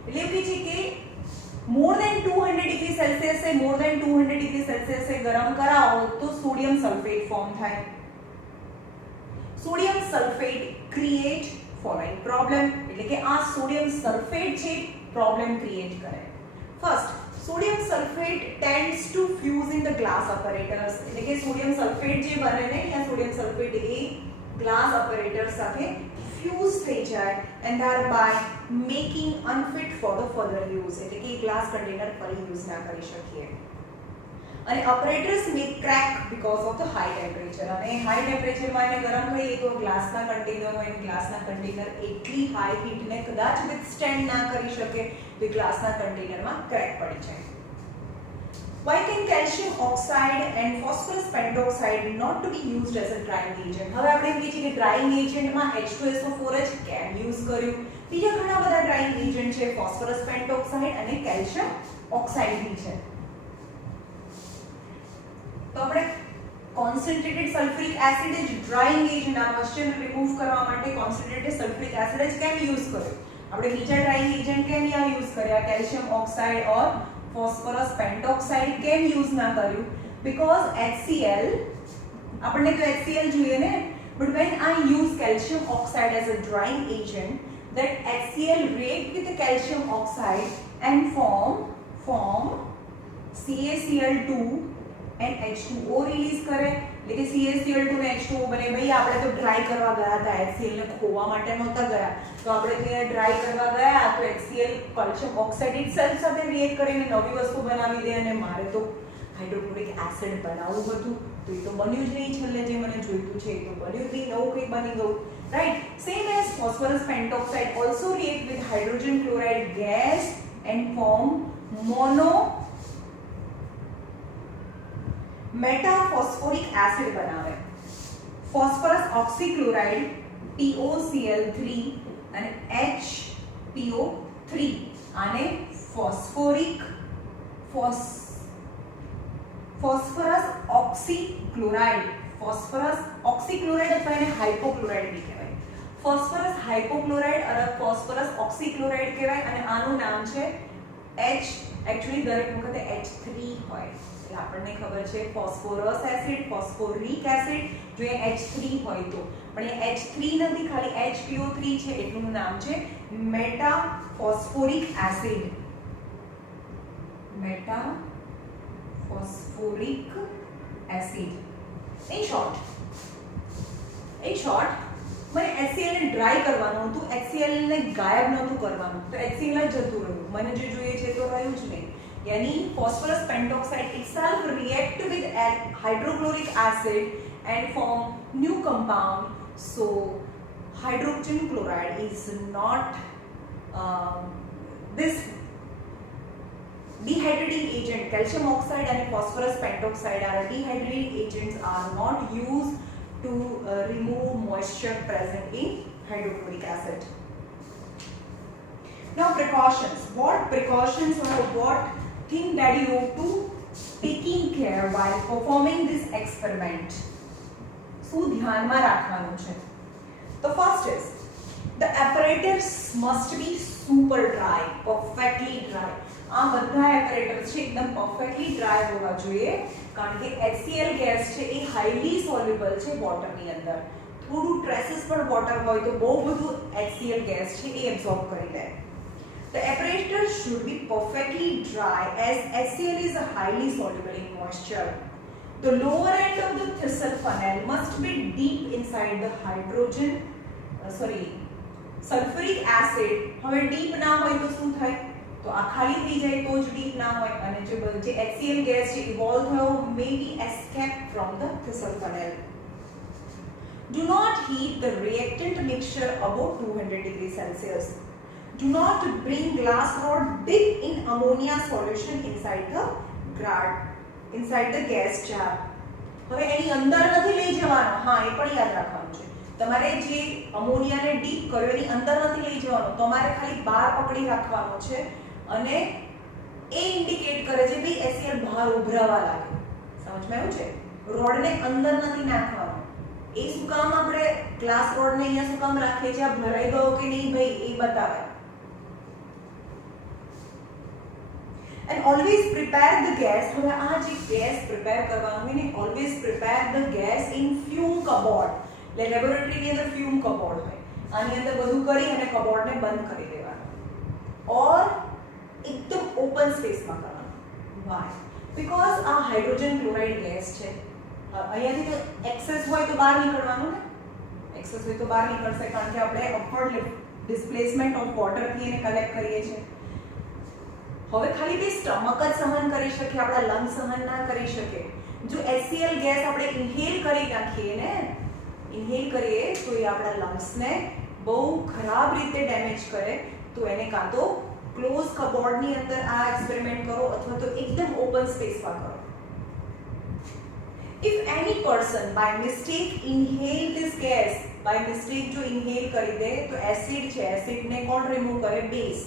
એટલે એવું છે કે more than 200 डिग्री सेल्सियस से more than 200 डिग्री सेल्सियस से गरम कराओ तो सोडियम सल्फेट फॉर्म થાય. Sodium sulphate create following problem, એટલે કે આ સોડિયમ સલ્ફેટ છે પ્રોબ્લેમ ક્રિએટ કરે. First, sodium sulphate tends to fuse in the glass apparatus, એટલે કે સોડિયમ સલ્ફેટ જે બને ને ત્યાં સોડિયમ સલ્ફેટ એ ગ્લાસ અપરેટર સાથે ફ્યુઝ થઈ જાય and thereby making unfit for the further use, એટલે કે ગ્લાસ કન્ટેનર ફરી યુઝ ના કરી શકીએ. અને apparatus may crack because of the high temperature. અને હાઈ ટેમ્પરેચર માં એને ગરમ કરીએ તો ગ્લાસના કન્ટેનર હોય ને ગ્લાસના કન્ટેનર એટલી હાઈ હીટ ને કદાચ વિથસ્ટેન્ડ ના કરી શકે તો ગ્લાસના કન્ટેનરમાં ક્રેક પડી જાય. Why can calcium oxide and phosphorus pentoxide not to be used as a drying agent? હવે આપણે એમ કહીએ છીએ કે ડ્રાઇંગ એજન્ટમાં H2SO4 જ કેમ યુઝ કર્યું? બીજા ઘણા બધા ડ્રાઇંગ એજન્ટ છે, ફોસ્ફરસ પેન્ટોક્સાઇડ અને કેલ્શિયમ ઓક્સાઇડ બી છે. તો આપણે કોન્સન્ટ્રેટેડ સલ્ફ્યુરિક એસિડ જ ડ્રાઇંગ એજન્ટ આ મોઇસ્ચર રિમૂવ કરવા માટે કોન્સન્ટ્રેટેડ સલ્ફ્યુરિક એસિડ જ કેમ યુઝ કર્યો? આપણે બીજા ડ્રાઇંગ એજન્ટ કેમ યા યુઝ કર્યા? કેલ્શિયમ ઓક્સાઇડ ઓર ફોસ્ફરસ પેન્ટોક્સાઇડ કેમ યુઝ ના કર્યું? બીકોઝ HCl આપણને તો HCl જોઈએ ને, but when I use calcium oxide as a drying agent, that HCl react with the calcium oxide and form CaCl2 and H2O release करे. એટલે કે CaCl2 ને H2O બને. ભાઈ આપણે તો ડ્રાય કરવા ગયા હતા, HCl ને ખોવા માટે નહોતા ગયા, તો આપણે ત્યાં ડ્રાય કરવા ગયા તો HCl કેલ્શિયમ ઓક્સાઇડ ઇટસેલ્ફ સાથે રિએક્ટ કરીને નવી વસ્તુ બનાવી દે અને મારે તો હાઇડ્રોક્લોરિક એસિડ બનાવવું હતું તો એ તો બન્યું જ નહીં, છેલ્લે જે મને જોઈતું છે એ તો બન્યું જ નહીં, નવું કંઈ બની ગયું, right. Same as phosphorus pentoxide also react with hydrogen chloride gas and form mono metaphosphoric acid બનાવે. ફોસ્ફરસ ઓક્સીક્લોરાઇડ POCl3 અને HPO3 આને ફોસ્ફરસ ઓક્સીક્લોરાઇડ અથવા એને હાઇપોક્લોરાઇડ બી કહેવાય. ફોસ્ફરસ હાઇપોક્લોરાઇડ અને ફોસ્ફરસ ઓક્સીક્લોરાઇડ કહેવાય અને આનું નામ છે H. એકચ્યુઅલી દરેક વખતે H3 હોય એટલે આપણને ખબર છે ફોસ્ફોરસ એસિડ, ફોસ્ફોરિક એસિડ, જો એ H3 હોય તો, પણ એ H3 નથી, ખાલી HPO3 છે એટલું નામ છે મેટાફોસ્ફોરિક એસિડ. મેટાફોસ્ફોરિક એસિડ. In short મને HCl ને ડ્રાય કરવાનું હતું, HCl ને ગાયબ નહોતું કરવાનું, તો HCl જ જતું રહ્યું, મને જે જોઈએ છે તો રહ્યું જ નહીં. यानी phosphorus pentoxide itself react with hydrochloric acid and form new compound. So hydrogen chloride is not this dehydrating agent. Calcium oxide and phosphorus pentoxide are dehydrating agents, are not used to remove moisture present in hydrochloric acid. Now precautions. What precautions or what thing that you have to taking care while performing this experiment? શું ધ્યાનમાં રાખવાનું છે? The first is the apparatus must be super dry, perfectly dry. આ બધા apparatus છે એકદમ perfectly dry હોવા જોઈએ, કારણ કે HCl ગેસ છે એ highly soluble છે વોટરની અંદર. થોડું ટ્રેસીસ પણ વોટર હોય તો બહુ બધું HCl ગેસ છે એ એબ્સોર્બ કરી લે. The apparatus should be perfectly dry as HCl is highly soluble in moisture. The lower end of the thistle funnel must be deep inside the sulfuric acid. હવે deep ના હોય તો શું થાય? તો આ ખાલી થઈ જાય તો જ deep ના હોય, અને જે HCl ગેસ છે ઇવોલ્વ થયો may be escaped from the thistle funnel. Do not heat the reactant mixture above 200 degrees Celsius. Do not bring glass rod dip in ammonia solution inside the gas jar. હવે એની અંદર નથી લઈ જવાનો, હા એ પણ યાદ રાખવાનું છે. તમારે જે અમોનિયાને ડીપ કર્યો એની અંદર નથી લઈ જવાનો, તમારે ખાલી બહાર પકડી રાખવાનો છે અને એ ઇન્ડિકેટ કરે છે કે HCl બહાર ઉભરાવા લાગે. સમજમાં આવ્યું છે? રોડને અંદર નથી નાખવાનો. એ શું કામ આપણે ગ્લાસ રોડને અહીંયા શું કામ રાખીએ છીએ? આ ભરાઈ ગયો કે નહીં ભાઈ એ બતાવે. And always prepare the gas. હવે આ જે ગેસ પ્રિપેર કરવાનું હોય ને, always prepare the gas in fume cupboard. એટલે લેબોરેટરીની અંદર ફ્યુમ કબોર્ડ હોય, આની અંદર બધું કરી અને કબોર્ડને બંધ કરી દેવાનું, ઓર એકદમ ઓપન સ્પેસમાં કરવાનું. વાય? બીકોઝ આ હાઇડ્રોજન ક્લોરાઇડ ગેસ છે, અહીંયાથી તો એક્સેસ હોય તો બહાર નીકળવાનું ને, એક્સેસ હોય તો બહાર નીકળશે, કારણ કે આપણે અપવર્ડ ડિસ્પ્લેસમેન્ટ ઓફ વોટરથી એને કલેક્ટ કરીએ છીએ. હવે ખાલી બે સ્ટમક જ સહન કરી શકે, આપણા લંગ સહન ના કરી શકે. જો HCl ગેસ આપણે ઇન્હેલ કરી નાખીએ ને, ઇન્હેલ કરીએ તો એ આપણા લંગ્સને બહુ ખરાબ રીતે ડેમેજ કરે. તો એને કાં તો ક્લોઝ કબોર્ડની અંદર આ એક્સપેરિમેન્ટ કરો અથવા તો એકદમ ઓપન સ્પેસમાં કરો. If any person by mistake inhale this gas, by mistake જો ઇન્હેલ કરી દે તો એસિડ છે, એસિડને કોણ રિમૂવ કરે? બેઝ,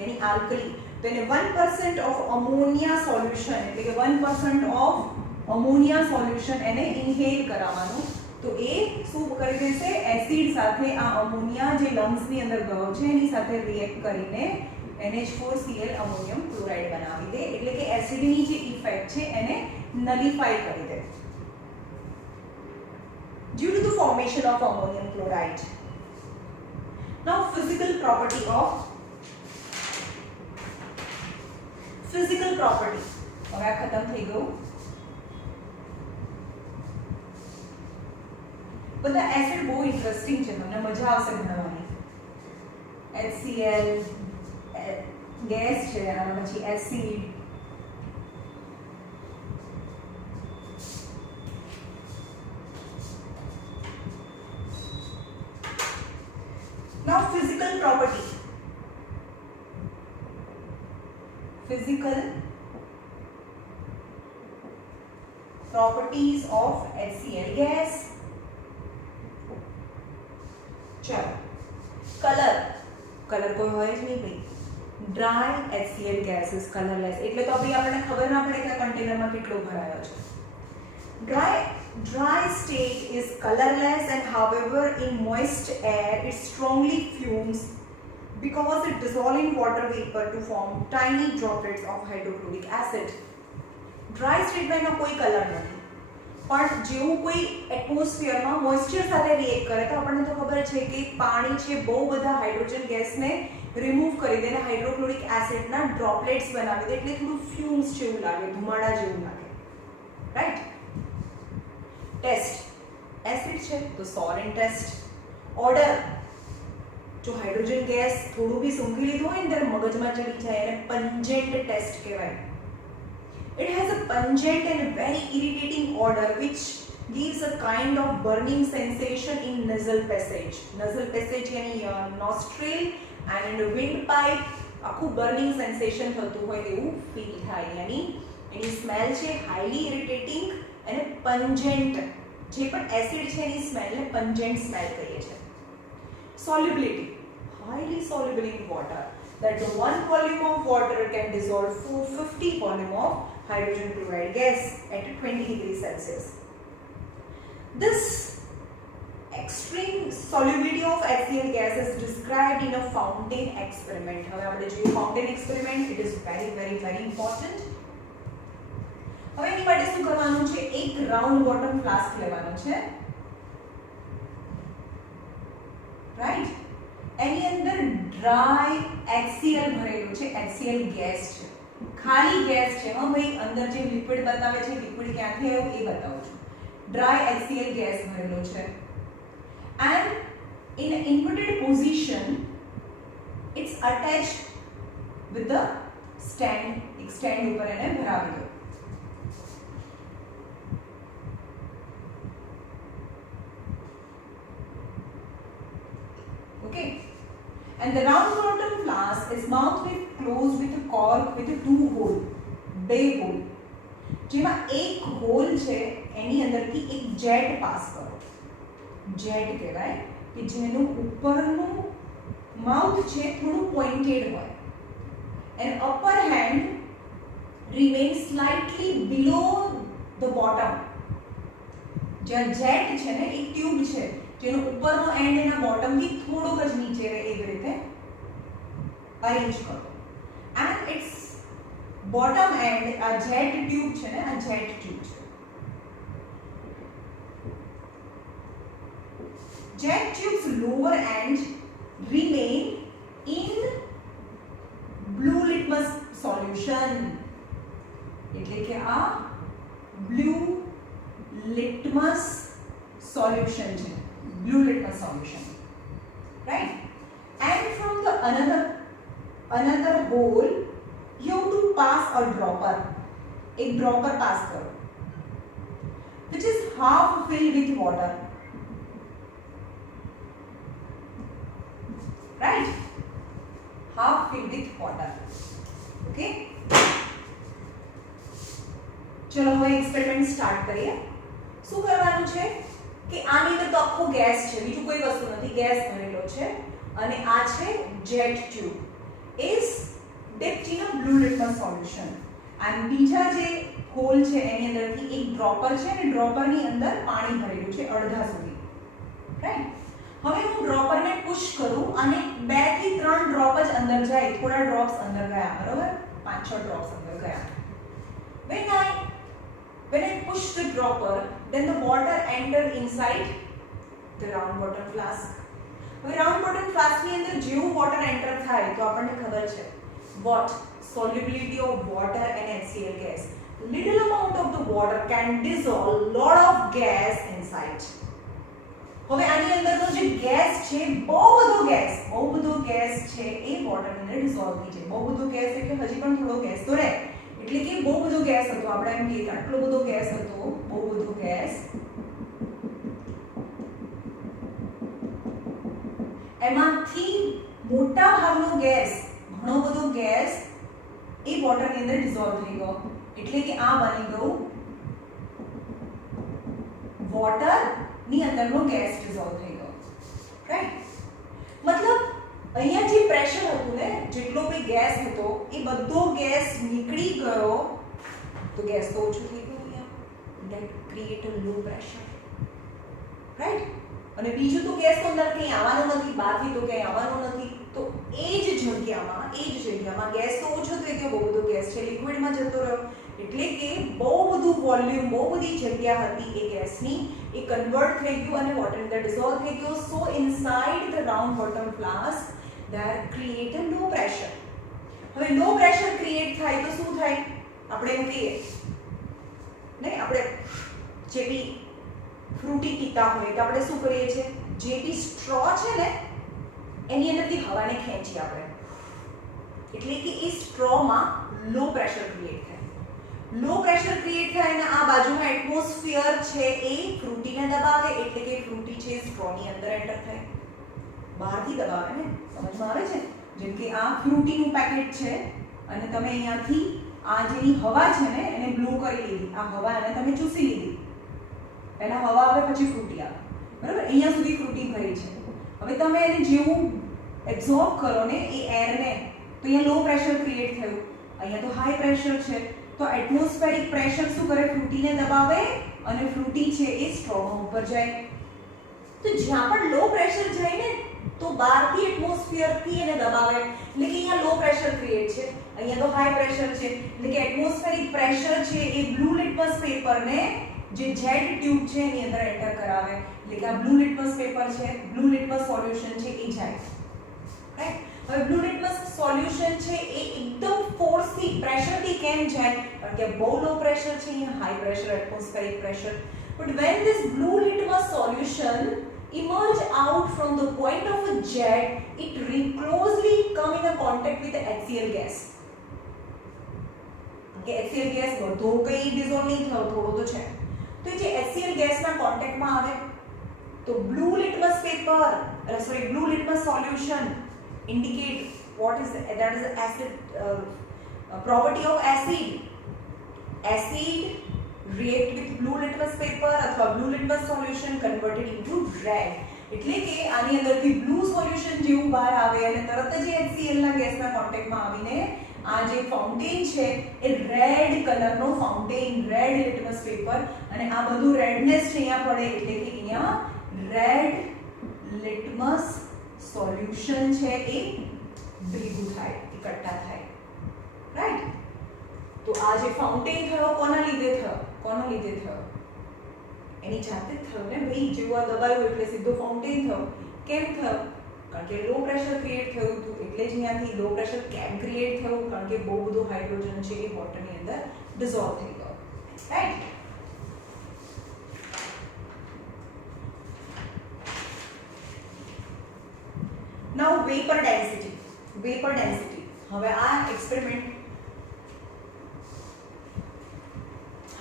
યાની આલ્કલી. તો એને 1% ઓફ અમોનિયા સોલ્યુશન, એટલે કે 1% ઓફ અમોનિયા સોલ્યુશન એને ઇન્હેલ કરાવવાનું. તો એ શું કરી દેશે? એસિડ સાથે આ અમોનિયા જે લંગ્સની અંદર ગયો છે એની સાથે રિએક્ટ કરીને NH4Cl અમોનિયમ ક્લોરાઇડ બનાવી દે, એટલે કે એસિડની જે ઇફેક્ટ છે એને નલિફાઈ કરી દે. Due to the formation of ammonium chloride. Now physical property. હવે આ ખતમ થઈ ગયું. બધા એસિડ બહુ ઇન્ટરેસ્ટિંગ છે, તમને મજા આવશે ભણવાની. HCl ગેસ છે, અને પછી acid, physical property. Physical properties of HCl gas. चलो कलर कोई હોય જ નહીં ભાઈ. Dry HCl gas is colorless. એટલે તો અભી આપણને ખબર ના પડે કે કન્ટેનરમાં કેટલો ભરાયો છે. Dry state is colorless, and however in moist air it strongly fumes because it dissolves in water vapor to form tiny droplets of hydrochloric acid. Dry state માં એનો કોઈ કલર નથી, પણ જેવું કોઈ એટમોસ્ફિયરમાં મોઇસ્ચર સાથે રિએક્ટ કરે તો આપણને તો ખબર છે કે પાણી છે બહુ બધા હાઇડ્રોજન ગેસને રિમૂવ કરી દે અને હાઇડ્રોક્લોરિક એસિડના ડ્રોપલેટ્સ બનાવી દે, એટલે થોડું ફ્યુમ્સ જેવું લાગે, ધુમાડા જેવું લાગે, રાઈટ. ટેસ્ટ એસિડ છે તો સોરેન ટેસ્ટ. ઓર્ડર, જો હાઇડ્રોજન ગેસ થોડું બી સૂંઘી લીધું હોય ને ત્યારે મગજમાં ચડી જાય એને પંજેન્ટ ટેસ્ટ કહેવાય. It has a pungent and very irritating odor which gives a kind of burning sensation in nasal passage. Nasal passage यानी nostril and windpipe આખું burning sensation થતું હોય એવું ફીલ થાય. यानी એની સ્મેલ છે highly irritating અને pungent. જે પણ એસિડ છે એની સ્મેલને pungent સ્મેલ કહીએ છીએ. Solubility, highly soluble in water. That 1 volume of water can dissolve 450 volume of hydrogen chloride gas at 20 degrees Celsius. This extreme solubility of HCl gas is described in a fountain experiment. હવે આપણે જોઈએ fountain experiment, it is very very very important. હવે એની માટે શું કરવાનું છે, એક round bottom flask લેવાનું છે, રાઈટ. એની અંદર ડ્રાય HCl ભરેલું છે, HCl ગેસ છે, ખાલી ગેસ છે. હા ભાઈ, અંદર જે લિક્વિડ બતાવે છે લિક્વિડ ક્યાંથી આવ્યું એ બતાવું છું. ડ્રાય HCl ગેસ ભરેલો છે and in an inverted position it's attached with the stand. એક સ્ટેન્ડ ઉપર એને ભરાવી દો. Okay, and the round bottom flask is mounted closed with a cork with a 2 hole, બે હોલ, જેમાં એક હોલ છે એની અંદરથી એક જેટ પાસ કરો. જેટ કહેવાય કે જેનું ઉપરનું માઉથ છે થોડું પોઇન્ટેડ હોય and upper hand remains slightly below the bottom. જ્યાં જેટ છે ને એક ટ્યુબ છે જેનો ઉપરનો એન્ડ એના બોટમથી થોડોક જ નીચે રહે એવી રીતે અરેન્જ કરો. and its bottom end આ જેટ ટ્યુબ છે ને, આ જેટ ટ્યુબ છે. Jet tube's lower end remain in blue litmus solution. એટલે કે આ blue litmus solution છે, blue litmus solution, right. And from the another hole you have to pass a dropper, एक dropper pass करो which is half filled with water, right, half filled with water. Okay, ચલો હવે experiment start કરીએ. શું કરવાનું છે કે આની અંદર તો આખો ગેસ છે, બીજું કોઈ વસ્તુ નથી, ગેસ ભરેલો છે અને આ છે jet tube is dipped in a blue litmus solution and બીજા જે હોલ છે એની અંદરથી એક ડ્રોપર છે અને ડ્રોપરની અંદર પાણી ભરેલું છે અડધા સુધી, રાઈટ. હવે હું ડ્રોપરને પુશ કરું અને 2 થી 3 ડ્રોપ જ અંદર જાય, થોડા ડ્રોપ્સ અંદર ગયા, બરોબર, 5-6 ડ્રોપ્સ અંદર ગયા. When I push the dropper, then the water enter inside the round bottom flask. હવે round bottom flask ની અંદર જેવું water enter થાય તો આપણને ખબર છે what solubility of water and HCl gas. Little amount of the water can dissolve lot of gas inside. હવે આની અંદરનો જે ગેસ છે બહુ બધો ગેસ છે એ વોટર અંદર ડિસોલ્વ થઈ જાય. બહુ બધો ગેસ એટલે હજી પણ થોડો ગેસ તો રહે, એટલે કે બહુ બધો ગેસ હતો, આપણે એમ કહીએ આટલો બધો ગેસ હતો, બહુ બધો ગેસ એમાંથી મોટા ભાગનો ગેસ, ઘણો બધો ગેસ એ વોટરની અંદર ડિઝોલ્વ થઈ ગયો, એટલે કે આ બની ગયું વોટરની અંદરનો ગેસ ડિઝોલ્વ થઈ ગયો, રાઈટ? મતલબ અહીંયા જે પ્રેશર હતું ને, જેટલો બી ગેસ હતો એ બધો ગેસ નીકળી ગયો, તો ગેસ તો ઓછું થઈ ગયું અહીંયા, that create a low pressure, right? અને બીજું તો ગેસ તો અંદર કંઈ આવવાનો નથી, બહારથી તો કંઈ આવવાનો નથી, તો એ જ જગ્યામાં ગેસ તો ઓછો થઈ ગયો, બહુ બધો ગેસ છે લિક્વિડમાં જતો રહ્યો, એટલે કે બહુ બધું વોલ્યુમ, બહુ બધી જગ્યા હતી એ ગેસની, એ કન્વર્ટ થઈ ગયું અને વોટર અંદર ડિઝોલ્વ થઈ ગયો. So inside the round bottom flask there create a low pressure. હવે લો પ્રેશર ક્રિએટ થાય તો શું થાય? આપણે એમ કહીએ નહીં, આપણે જે બી ફ્રૂટી પીતા હોય તો આપણે શું કરીએ છીએ, જે બી સ્ટ્રો છે ને એની અંદરથી હવાને ખેંચીએ આપણે, એટલે કે એ સ્ટ્રોમાં લો પ્રેશર ક્રિએટ થાય. લો પ્રેશર ક્રિએટ થાય અને આ બાજુમાં એટમોસ્ફિયર છે એ ફ્રૂટીને દબાવે, એટલે કે ફ્રૂટી છે સ્ટ્રોની અંદર એન્ટર થાય, બહારથી દબાવે ને, સમજમાં આવે છે? જેમ કે આ ફ્રૂટીનું પેકેટ છે અને તમે અહીંયાથી આ જેની હવા છે ને એને બ્લો કરી લીધી, આ હવા એને તમે ચૂસી લીધી, પહેલા હવા આવે પછી ફ્રૂટી આવે, બરાબર? અહીંયા સુધી ફ્રૂટી ભરી છે, હવે તમે એને જેવું એબ્ઝોર્બ કરો ને એ એરને, તો અહીંયા લો પ્રેશર ક્રિએટ થયું, અહીંયા તો હાઈ પ્રેશર છે, તો એટમોસ્ફેરિક પ્રેશર શું કરે, ફ્રૂટીને દબાવે અને ફ્રૂટી છે એ સ્ટ્રોમાં ઉપર જાય. તો જ્યાં પણ લો પ્રેશર જાય ને તો બહારથી એટમોસ્ફિયરથી એને દબાવે, એટલે કે અહીંયા લો પ્રેશર ક્રિએટ છે, અહીંયા તો હાઈ પ્રેશર છે, એટલે કે એટમોસ્ફેરિક પ્રેશર છે એ બ્લુ લિટમસ પેપરને જે જેટ ટ્યુબ છે એની અંદર એન્ટર કરાવે, એટલે કે આ બ્લુ લિટમસ પેપર છે, બ્લુ લિટમસ સોલ્યુશન છે એ જાય, રાઈટ? હવે બ્લુ લિટમસ સોલ્યુશન છે એ એકદમ ફોર્સથી, પ્રેશરથી કેમ જાય? કારણ કે બહુ લો પ્રેશર છે, અહીંયા high pressure atmospheric pressure. But when this blue litmus solution emerge out from the point of a jet, it closely come in a contact with the HCl gas. Okay, HCl gas બધો કઈ dissolve નહીં થયો, થોડો તો છે, તો જે HCl ગેસના કોન્ટેક્ટમાં આવે તો blue litmus solution indicate what is that is acid property of acid react with blue litmus paper અથવા blue litmus solution converted into red, એટલે કે આની અંદરથી બ્લુ સોલ્યુશન જેવું બહાર આવે અને તરત જ HCl ના ગેસના કોન્ટેક્ટમાં આવીને આ જે ફાઉન્ટેન છે એ રેડ કલરનો ફાઉન્ટેન, રેડ લિટમસ પેપર, અને આ બધું રેડનેસ છે અહીંયા પડે, એટલે કે અહીંયા રેડ લિટમસ સોલ્યુશન છે એ ભેગું થાય, એકઠા થાય, રાઈટ? તો આ જે ફાઉન્ટેન થયો કોના લીધે થયો? એની જાતે જ થયો ને ભાઈ, જેવું આ દબાયું એટલે સીધો ફાઉન્ટેન થયો. કેમ થયો? કારણ કે લો પ્રેશર ક્રિએટ થયું હતું, એટલે જ અહીંયાથી લો પ્રેશર કેમ ક્રિએટ થયું? કારણ કે બહુ બધું હાઇડ્રોજન છે એ વોટરની અંદર ડિઝોલ્વ થઈ ગયો, રાઈટ? નાઉ વેપર ડેન્સિટી. હવે આ experiment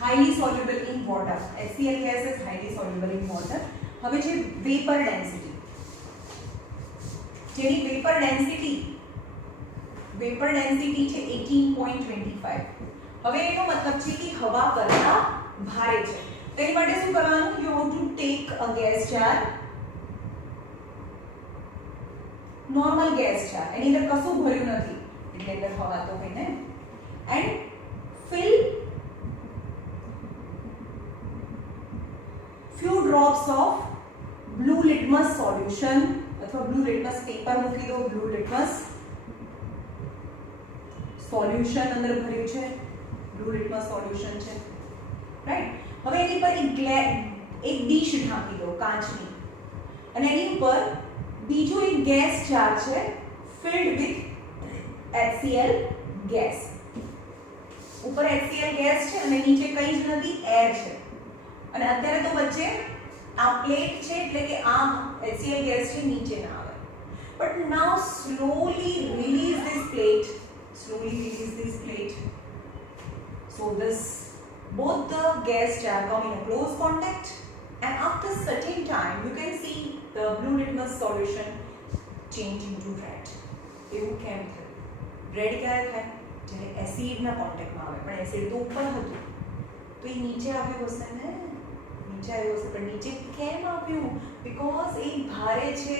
highly soluble in water. HCl gas is highly soluble in water. હવે છે વેપર ડેન્સિટી, જેની વેપર ડેન્સિટી છે 18.25. હવે એનો મતલબ છે કે હવા કરતા ભારે છે, તેની માટે શું કરવાનું? You have to take a gas jar, normal gas jar, એની અંદર કશું ભર્યું નથી, એટલે અંદર હવા તો હોય ને, and fill few drops of blue litmus solution અથવા blue litmus paper મૂકી દો, blue litmus solution અંદર ભર્યું છે, blue litmus solution છે, રાઈટ? હવે એની પર એક ડીશ ઢાંકી દો કાચની, અને એની ઉપર બીજો એક ગેસ જાર છે filled with HCl gas. ઉપર HCl ગેસ છે અને નીચે કંઈ જ નથી, એર છે, અને અત્યારે તો વચ્ચે આ પ્લેટ છે, એટલે કે આ HCl ગેસ છે નીચે ના આવે. But now slowly release this plate, so this both the gas jar come in a close contact, and after certain time you can see the blue litmus solution change into red. એવું કેમ થયું? Red ક્યારે થાય? જ્યારે એસિડના કોન્ટેક્ટમાં આવે. પણ acid તો ઉપર હતું તો એ નીચે આવ્યું હશે ને, નીચે આવ્યું હશે. પણ નીચે કેમ આવ્યું? બીકોઝ એ ભારે છે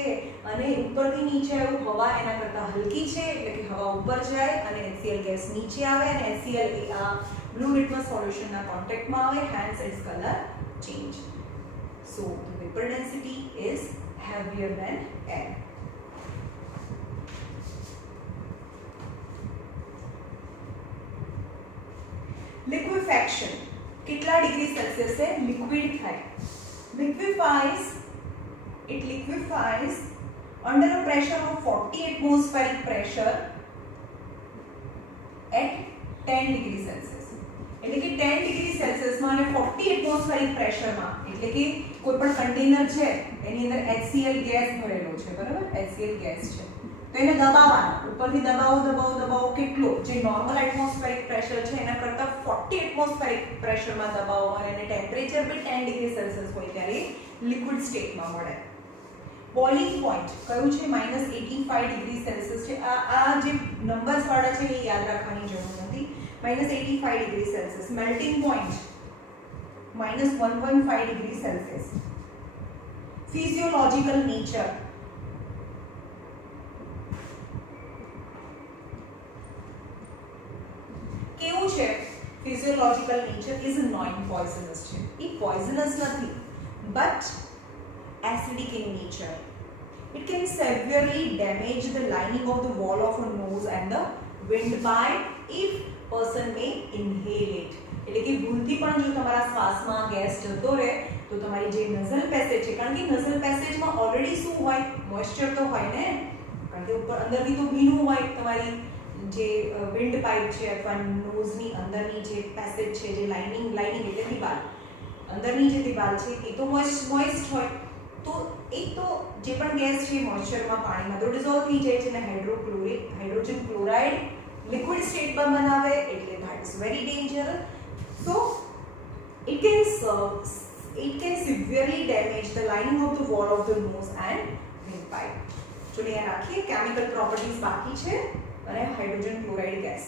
અને ઉપરથી નીચે આવ્યું. હવા એના કરતાં હલકી છે એટલે કે હવા ઉપર જાય અને HCl ગેસ નીચે આવે અને HCl એ આ બ્લુ લિટમસ સોલ્યુશનના કોન્ટેક્ટમાં આવે. Hence its colour change. So the vapor density is heavier than air. Liquefaction કેટલા ડિગ્રી સેલ્સિયસે લિક્વિડ થાય? Liquefies under a pressure of 40 atmospheric pressure at 10 degree Celsius. એટલે કે 10 ડિગ્રી સેલ્સિયસમાં અને 40 એટમોસ્ફેરિક પ્રેશરમાં, એટલે કે કોઈ પણ કન્ટેનર છે એની અંદર HCl ગેસ ભરેલો છે, બરાબર? HCl ગેસ છે તો એને દબાવવાનો, ઉપરથી દબાવો કેટલો? જે નોર્મલ એટમોસ્ફેરિક પ્રેશર છે એના કરતાં 40 એટમોસ્ફેરિક પ્રેશરમાં દબાવો અને એને ટેમ્પરેચર બી 10 ડિગ્રી સેલ્સિયસ હોય ત્યારે લિક્વિડ સ્ટેટમાં મળે. બોઇલિંગ પોઈન્ટ કયું છે? -85 ડિગ્રી સેલ્સિયસ છે. આ જે નંબર્સ વાળા છે એ યાદ રાખવાની જરૂર નથી. -85 degree Celsius. Melting point -1.5 degree Celsius. Physiological nature કેવું છે? Physiological nature is known poisonous છે. એ પોઈઝનસ નથી but acidic in nature. It can severely damage the lining of the wall of a nose and the windpipe if person may inhale it. એટલે કે ભૂલથી પણ જો તમારા શ્વાસમાં ગેસ જતો રહે તો તમારી જે નઝલ પેસેજ છે, કારણ કે નઝલ પેસેજમાં ઓલરેડી શું હોય? મોઇસ્ચર તો હોય ને, કારણ કે ઉપર અંદરથી તો ભીનું હોય. તમારી જે વિન્ડ પાઇપ છે અથવા નોઝની અંદરની જે પેસેજ છે, જે લાઇનિંગ એટલે દિવાલ, અંદરની જે દિવાલ છે એ તો મોઇસ્ટ હોય. તો એક તો જે પણ ગેસ છે મોઇસ્ચરમાં, પાણીમાં તો ડિઝોલ્વ થઈ જાય છે અને હાઇડ્રોજન ક્લોરાઇડ લિક્વિડ સ્ટેટમાં બનાવે, એટલે that is very dangerous. So it can severely damage the lining of the wall of the nose and windpipe. ચલો અહીંયા રાખીએ. કેમિકલ પ્રોપર્ટીઝ બાકી છે અને હાઇડ્રોજન ક્લોરાઇડ ગેસ